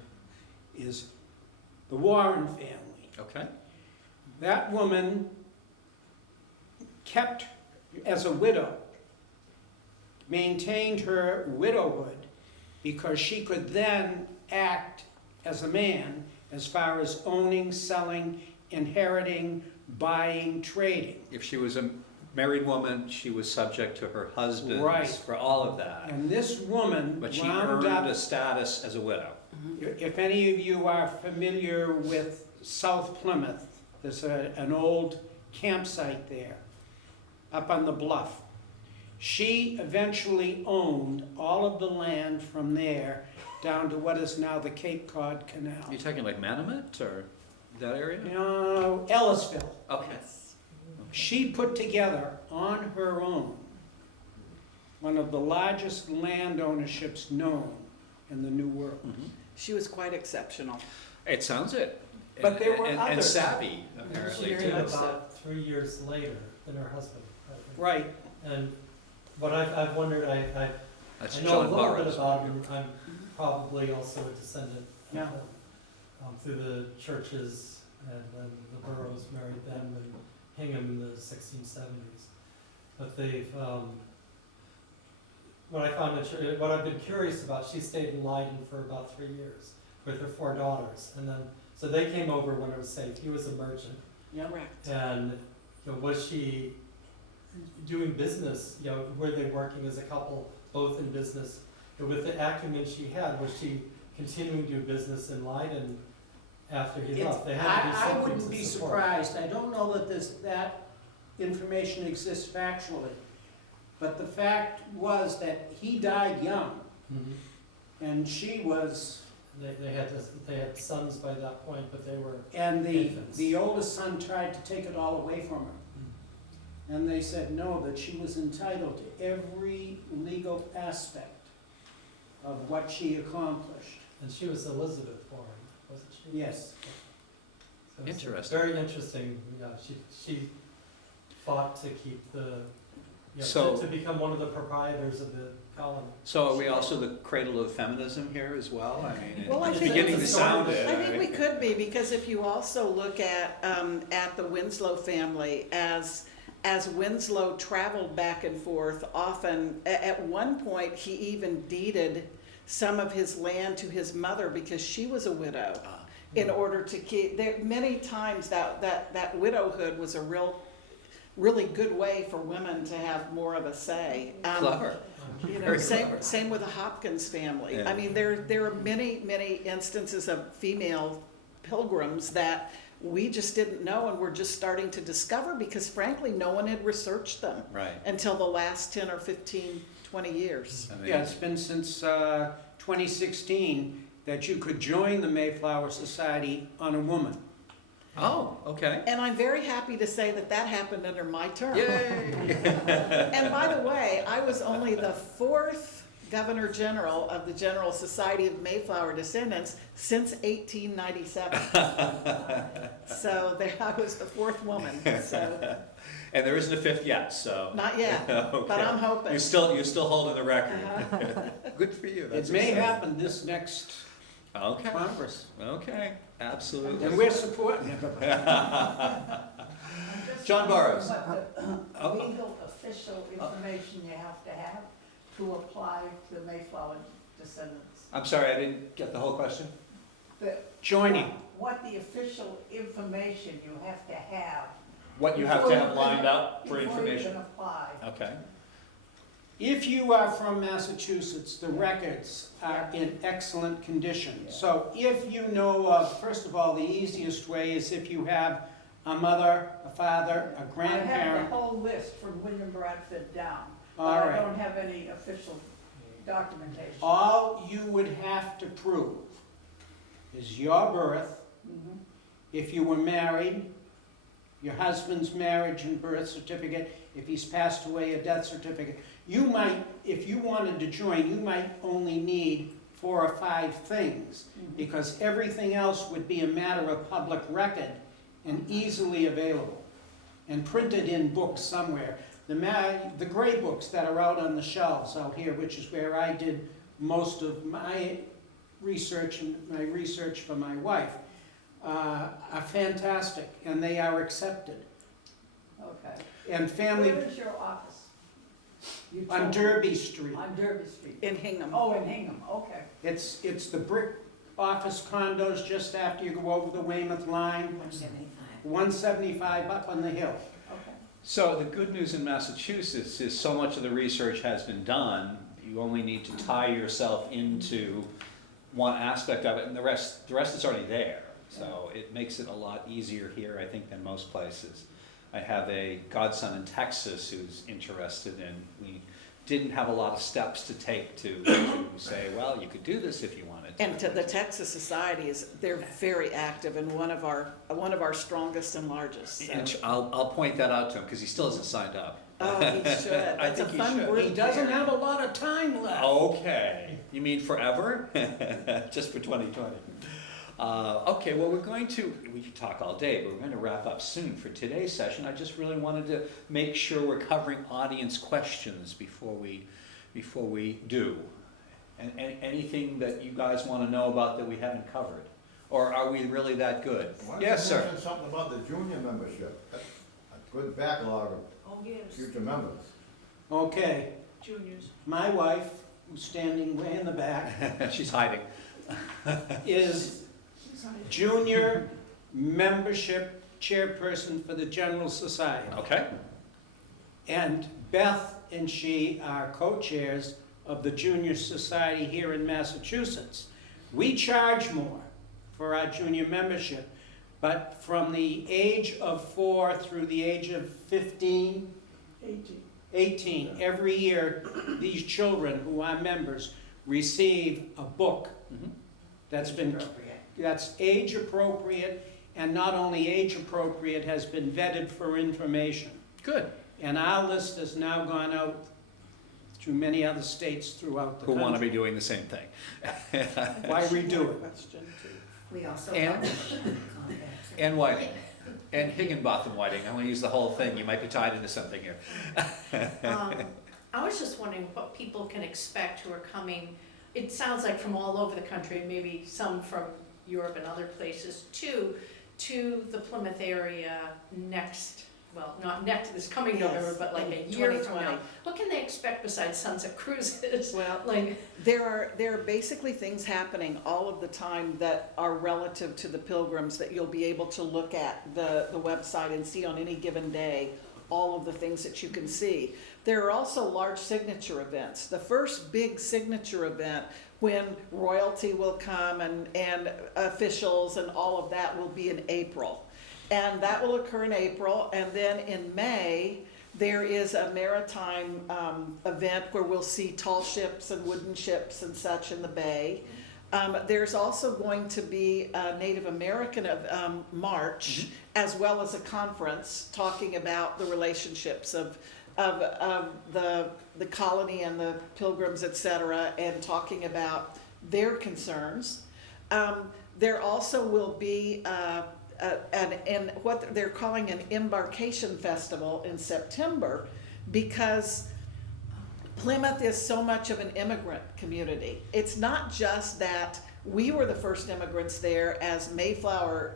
is the Warren family. Okay. That woman kept, as a widow, maintained her widowhood because she could then act as a man as far as owning, selling, inheriting, buying, trading. If she was a married woman, she was subject to her husband Right. for all of that. And this woman But she wound earned up, a status as a widow. if any of you are familiar with South Plymouth, there's an old campsite there, up on the bluff. She eventually owned all of the land from there down to what is now the Cape Cod Canal. Are you talking like Manamet or? That area? Ellisville. Okay. She put together on her own one of the largest land ownerships known in the New World. Mhm. She was quite exceptional. It sounds it. But there were And others. savvy, She apparently, did too. about 3 years later than her husband. I think. Right. And what I've wondered, I That's I know a John little bit Burroughs. about him. I'm probably also a descendant of Yeah. them, through the churches, and then the Burroughs married them and Hingham in the 1670s. But they've, what I've been curious about, she stayed in Leiden for about 3 years with her 4 daughters, and then, so they came over when it was safe. He was a merchant. Correct. And, was she doing business, were they working as a couple, both in business? With the acumen she had, was she continuing to do business in Leiden after he left? They had to do I something wouldn't to be support. surprised, I don't know that that information exists factually, but the fact was that he died young, Mhm. and she was, They had sons by that point, but they were, and Infants. the oldest son tried to take it all away from her. And they said no, that she was entitled to every legal aspect of what she accomplished. and she was Elizabeth born, wasn't she? Yes. So it's Interesting. Very interesting, she fought to keep So- to become one of the proprietors of the colony. So are we also the cradle of feminism here as well? I mean, Well, I it's think beginning to it's- sound it. I think we could be, because if you also look at the Winslow family, as Winslow traveled back and forth, often, at one point, he even deeded some of his land to his mother because she was a widow, Ah, in order to keep, there, many times that widowhood was a really good way for women to have more of a say. Clever. You know, Very same, clever. same with the Hopkins family. Yeah. I mean, there are many instances of female pilgrims that we just didn't know and we're just starting to discover because frankly, no one had researched them Right. until the last 10 or 15, 20 years. I mean, Yeah, it's been since 2016 that you could join the Mayflower Society on a woman. Oh, okay. And I'm very happy to say that that happened under my term. Yay! And by the way, I was only the 4th Governor General of the General Society of Mayflower Descendants since 1897. So there, I was the 4th woman, so, And there isn't a 5th yet, so. not yet, but Okay. I'm hoping. You're still holding the record. Uh-huh. Good for you. It That's may exciting. happen this next Okay. Congress. Okay. Absolutely. And we're supporting everybody. John Burroughs. What the Oh. legal official information you have to have to apply to the Mayflower descendants? I'm sorry, I didn't get the whole question. Joining. What the official information you have to have. What you have to have lined up for Before you information. can apply. Okay. If you are from Massachusetts, the records are in excellent condition. So if you know of, first of all, the easiest way is if you have a mother, a father, a I have grandparent. the whole list from William Bradford down, but All I right. don't have any official documentation. All you would have to prove is your birth, Mhm. if you were married, your husband's marriage and birth certificate, if he's passed away, a death certificate. You might, if you wanted to join, you might only need 4 or 5 things, Mhm. because everything else would be a matter of public record and easily available, and printed in books somewhere. The gray books that are out on the shelves out here, which is where I did most of my research and my research for my wife, are fantastic, and they are accepted. Okay. And family, Where is your office? You on told me. Derby Street. On Derby Street. In Hingham. Oh, in Hingham, okay. It's the brick office condos just after you go over the Weymouth line, 175 up on the hill. Okay. So the good news in Massachusetts is so much of the research has been done, you only need to tie yourself into one aspect of it, and the rest is already there. So it makes it a lot easier here, I think, than most places. I have a godson in Texas who's interested in, we didn't have a lot of steps to take to say, well, you could do this if you wanted And to the Texas Society they're very active and one of our strongest and largest. So. And I'll point that out to him, because he still hasn't signed up. Oh, he should. I It's a think he fun should. group. He doesn't there. have a lot of time left. Okay, you mean forever? Just for 2020? Okay, well, we could talk all day, but we're going to wrap up soon for today's session. I just really wanted to make sure we're covering audience questions before we do. And anything that you guys want to know about that we haven't covered? Or are we really that good? Why Yes, don't you sir. mention something about the junior membership? That's a good backlog of Oh, yes. future members. Okay, Juniors. my wife, who's standing way in the back, She's hiding. is junior membership chairperson for the General Society. Okay, And Beth and she are co-chairs of the Junior Society here in Massachusetts. We charge more for our junior membership, but from the age of 4 through the age of 15, 18, every year, these children who are members receive a book Mhm. that's age appropriate, and not only age appropriate, has been vetted for information. good. And our list has now gone out to many other states throughout the Who country. want to be doing the same thing. Why redo it? Question too. We also And- compacts. And Whiting. And Higginbotham Whiting. I want to use the whole thing. You might be tied into something here. I was just wondering what people can expect who are coming, it sounds like from all over the country, maybe some from Europe and other places, to the Plymouth area next, well, not next, this coming Yes, November, but like a in year from 2020. now. What can they expect besides Sunset Cruises? Well, Like, there are basically things happening all of the time that are relative to the pilgrims that you'll be able to look at the website and see on any given day all of the things that you can see. There are also large signature events. The first big signature event when royalty will come and officials and all of that will be in April. And that will occur in April, and then in May, there is a maritime event where we'll see tall ships and wooden ships and such in the bay. There's also going to be a Native American march, as well as a conference talking about the relationships of the colony and the pilgrims, et cetera, and talking about their concerns. There also will be and what they're calling an embarkation festival in September, because Plymouth is so much of an immigrant community. It's not just that we were the first immigrants there as Mayflower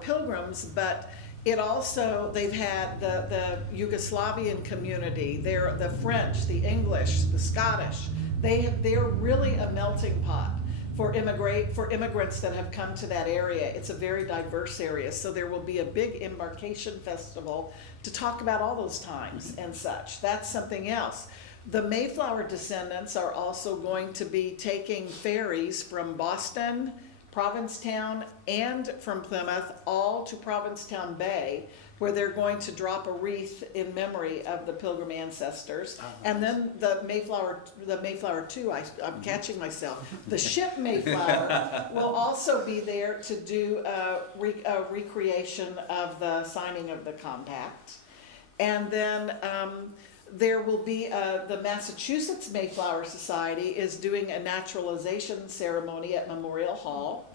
pilgrims, but it also, they've had the Yugoslavian community, the French, the English, the Scottish. They're really a melting pot for immigrants that have come to that area. It's a very diverse area, so there will be a big embarkation festival to talk about all those times and such. That's something else. The Mayflower descendants are also going to be taking ferries from Boston, Provincetown, and from Plymouth, all to Provincetown Bay, where they're going to drop a wreath in memory of the Pilgrim ancestors. And then the Mayflower 2, I'm catching myself. The ship Mayflower will also be there to do a recreation of the signing of the compact. And then there will be, the Massachusetts Mayflower Society is doing a naturalization ceremony at Memorial Hall,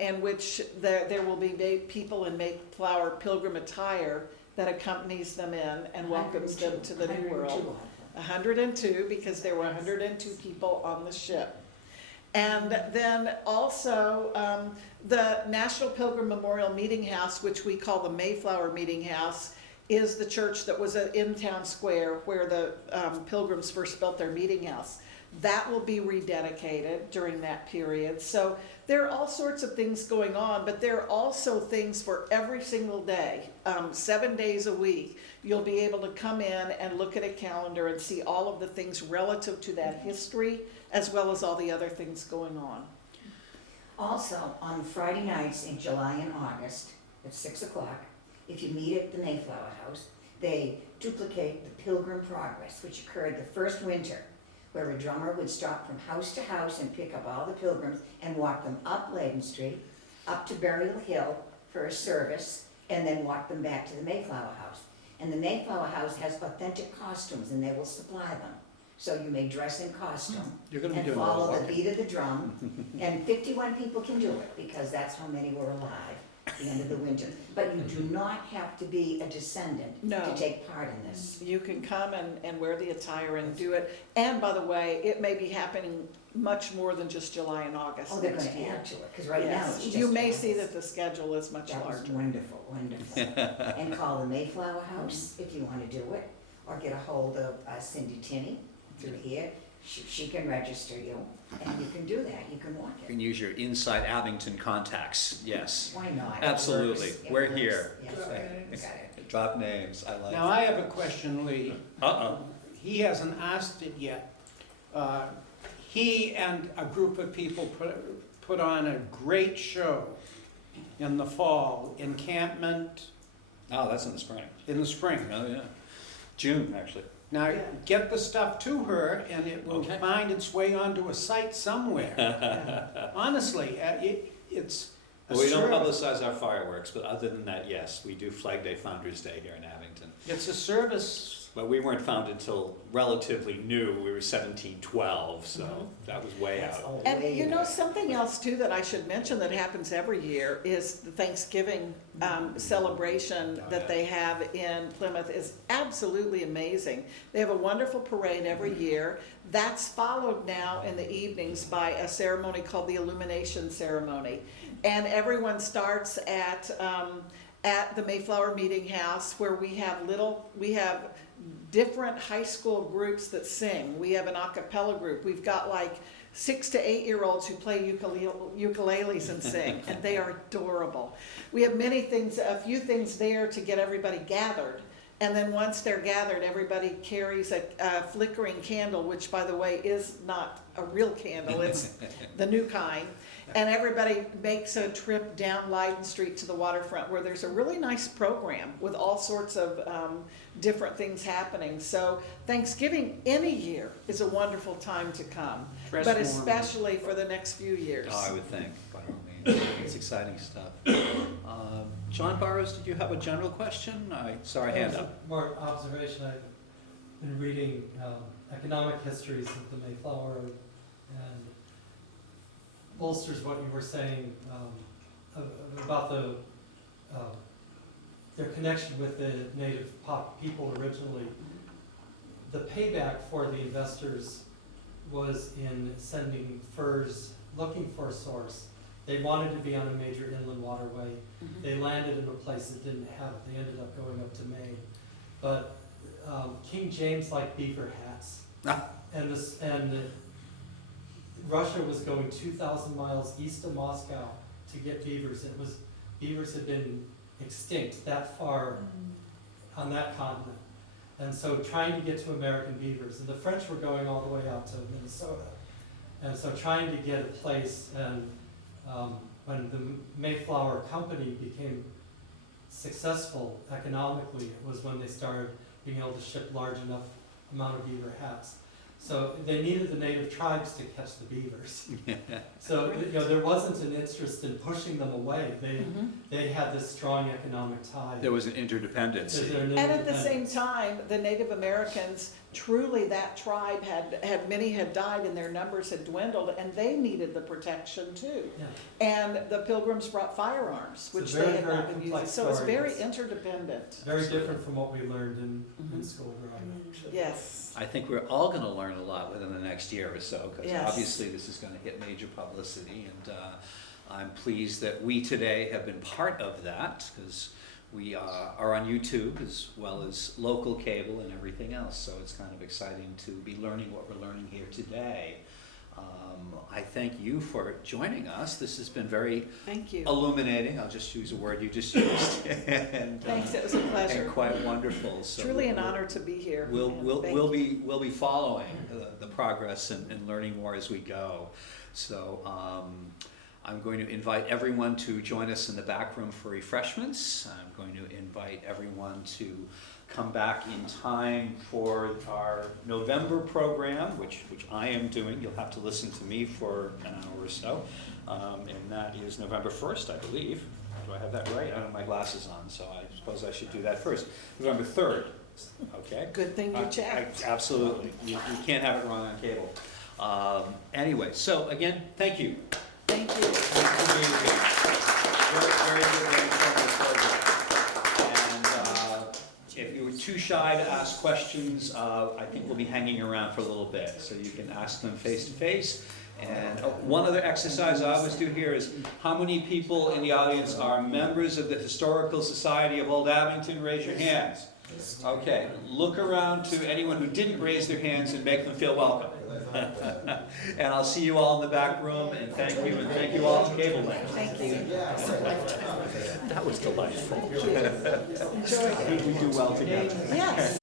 in which there will be people in Mayflower pilgrim attire that accompanies them in and welcomes them to the New World. 102, because there were 102 people on the ship. And then also the National Pilgrim Memorial Meeting House, which we call the Mayflower Meeting House, is the church that was in Town Square where the Pilgrims first built their meeting house. That will be rededicated during that period. So there are all sorts of things going on, but there are also things for every single day, 7 days a week. You'll be able to come in and look at a calendar and see all of the things relative to that history, as well as all the other things going on. Also, on Friday nights in July and August at 6 o'clock, if you meet at the Mayflower House, they duplicate the Pilgrim Progress, which occurred the first winter where a drummer would stop from house to house and pick up all the pilgrims and walk them up Layden Street, up to Burial Hill for a service, and then walk them back to the Mayflower House. And the Mayflower House has authentic costumes, and they will supply them. So you may dress in costume You're gonna be and doing a lot of follow the walking. beat of the drum. And 51 people can do it, because that's how many were alive at the end of the winter. But you do not have to be a descendant No. to take part in this. You can come and wear the attire and do it. And by the way, it may be happening much more than just July and August Oh, they're next gonna year. add to it, because right now Yes, it's just. you may see August. that the schedule is much That was larger. wonderful, wonderful. And call the Mayflower House if you wanna do it, or get a hold of Cindy Tinney through here. She can register you, and you can do that, you can walk You it. can use your inside Abington contacts, yes. Why not? It Absolutely. works. It We're works. here. Yes. Okay. Drop names, I like Now, I have a question, Lee. Uh-oh. He hasn't asked it yet. He and a group of people put on a great show in the fall, encampment Oh, that's in the spring. in the spring. Oh, yeah. June, actually. Now, Yeah. get the stuff to her and it will Okay. find its way onto a site somewhere. Honestly, it's a Well, we don't service. publicize our fireworks, but other than that, yes, we do Flag Day Founders Day here in Abington. It's a service. But we weren't founded till relatively new, we were 1712, so that was way That's out. old, And way you know, back. something else too that I should mention that happens every year is the Thanksgiving celebration that they have in Plymouth is absolutely amazing. They have a wonderful parade every year. That's followed now in the evenings by a ceremony called the Illumination Ceremony. And everyone starts at the Mayflower Meeting House, where we have different high school groups that sing. We have an a cappella group. We've got like 6 to 8 year olds who play ukuleles and sing, and they are adorable. We have a few things there to get everybody gathered. And then once they're gathered, everybody carries a flickering candle, which by the way is not a real candle, it's the new kind. And everybody makes a trip down Layden Street to the waterfront, where there's a really nice program with all sorts of different things happening. So Thanksgiving any year is a wonderful time to come, Dress but warm. especially for the next few years. Oh, I would think, by all means. It's exciting stuff. John Burrows, did you have a general question? I saw a hand up. More observation, I've been reading economic histories of the Mayflower, and bolsters what you were saying about their connection with the native people originally. The payback for the investors was in sending furs, looking for a source. They wanted to be on a major inland waterway. They landed in a place that didn't have it. They ended up going up to Maine. But King James liked beaver hats. And Russia was going 2,000 miles east of Moscow to get beavers. Beavers had been extinct that far on that continent. And so trying to get to American beavers, and the French were going all the way out to Minnesota. And so trying to get a place, and when the Mayflower Company became successful economically, it was when they started being able to ship large enough amount of beaver hats. So they needed the native tribes to catch the beavers. So there wasn't an interest in pushing them away. They had this strong economic tie. There was an interdependence. And at the same time, the Native Americans, truly that tribe many had died and their numbers had dwindled, and they needed the protection too. Yeah. And the Pilgrims brought firearms, It's a which very, they had very not been using. complex So it's story. very It's interdependent. very different from what we learned in Mhm. school growing up. Yes. I think we're all going to learn a lot within the next year or so, because Yes. obviously this is going to hit major publicity, and I'm pleased that we today have been part of that, because we are on YouTube as well as local cable and everything else, so it's kind of exciting to be learning what we're learning here today. I thank you for joining us. This has been very Thank you. illuminating. I'll just use a word you just used. And, Thanks, it was a pleasure. and quite wonderful. So Truly an honor to be here. We'll Thank you. we'll be following the progress and learning more as we go. So I'm going to invite everyone to join us in the back room for refreshments. I'm going to invite everyone to come back in time for our November program, which I am doing. You'll have to listen to me for an hour or so. And that is November 1st, I believe. Do I have that right? I don't have my glasses on, so I suppose I should do that first. November 3rd, okay? Good thing you checked. Absolutely. You can't have it wrong on cable. Anyway, so again, thank you. Thank you. Thanks for being here. Very good, very informative program. And if you were too shy to ask questions, I think we'll be hanging around for a little bit, so you can ask them face to face. And one other exercise I always do here is, how many people in the audience are members of the Historical Society of Old Abington? Raise your hands. Okay, look around to anyone who didn't raise their hands and make them feel welcome. And I'll see you all in the back room, and thank you all to Cable Land. Thank you. That was delightful. Enjoy. I think we do well together. Yes.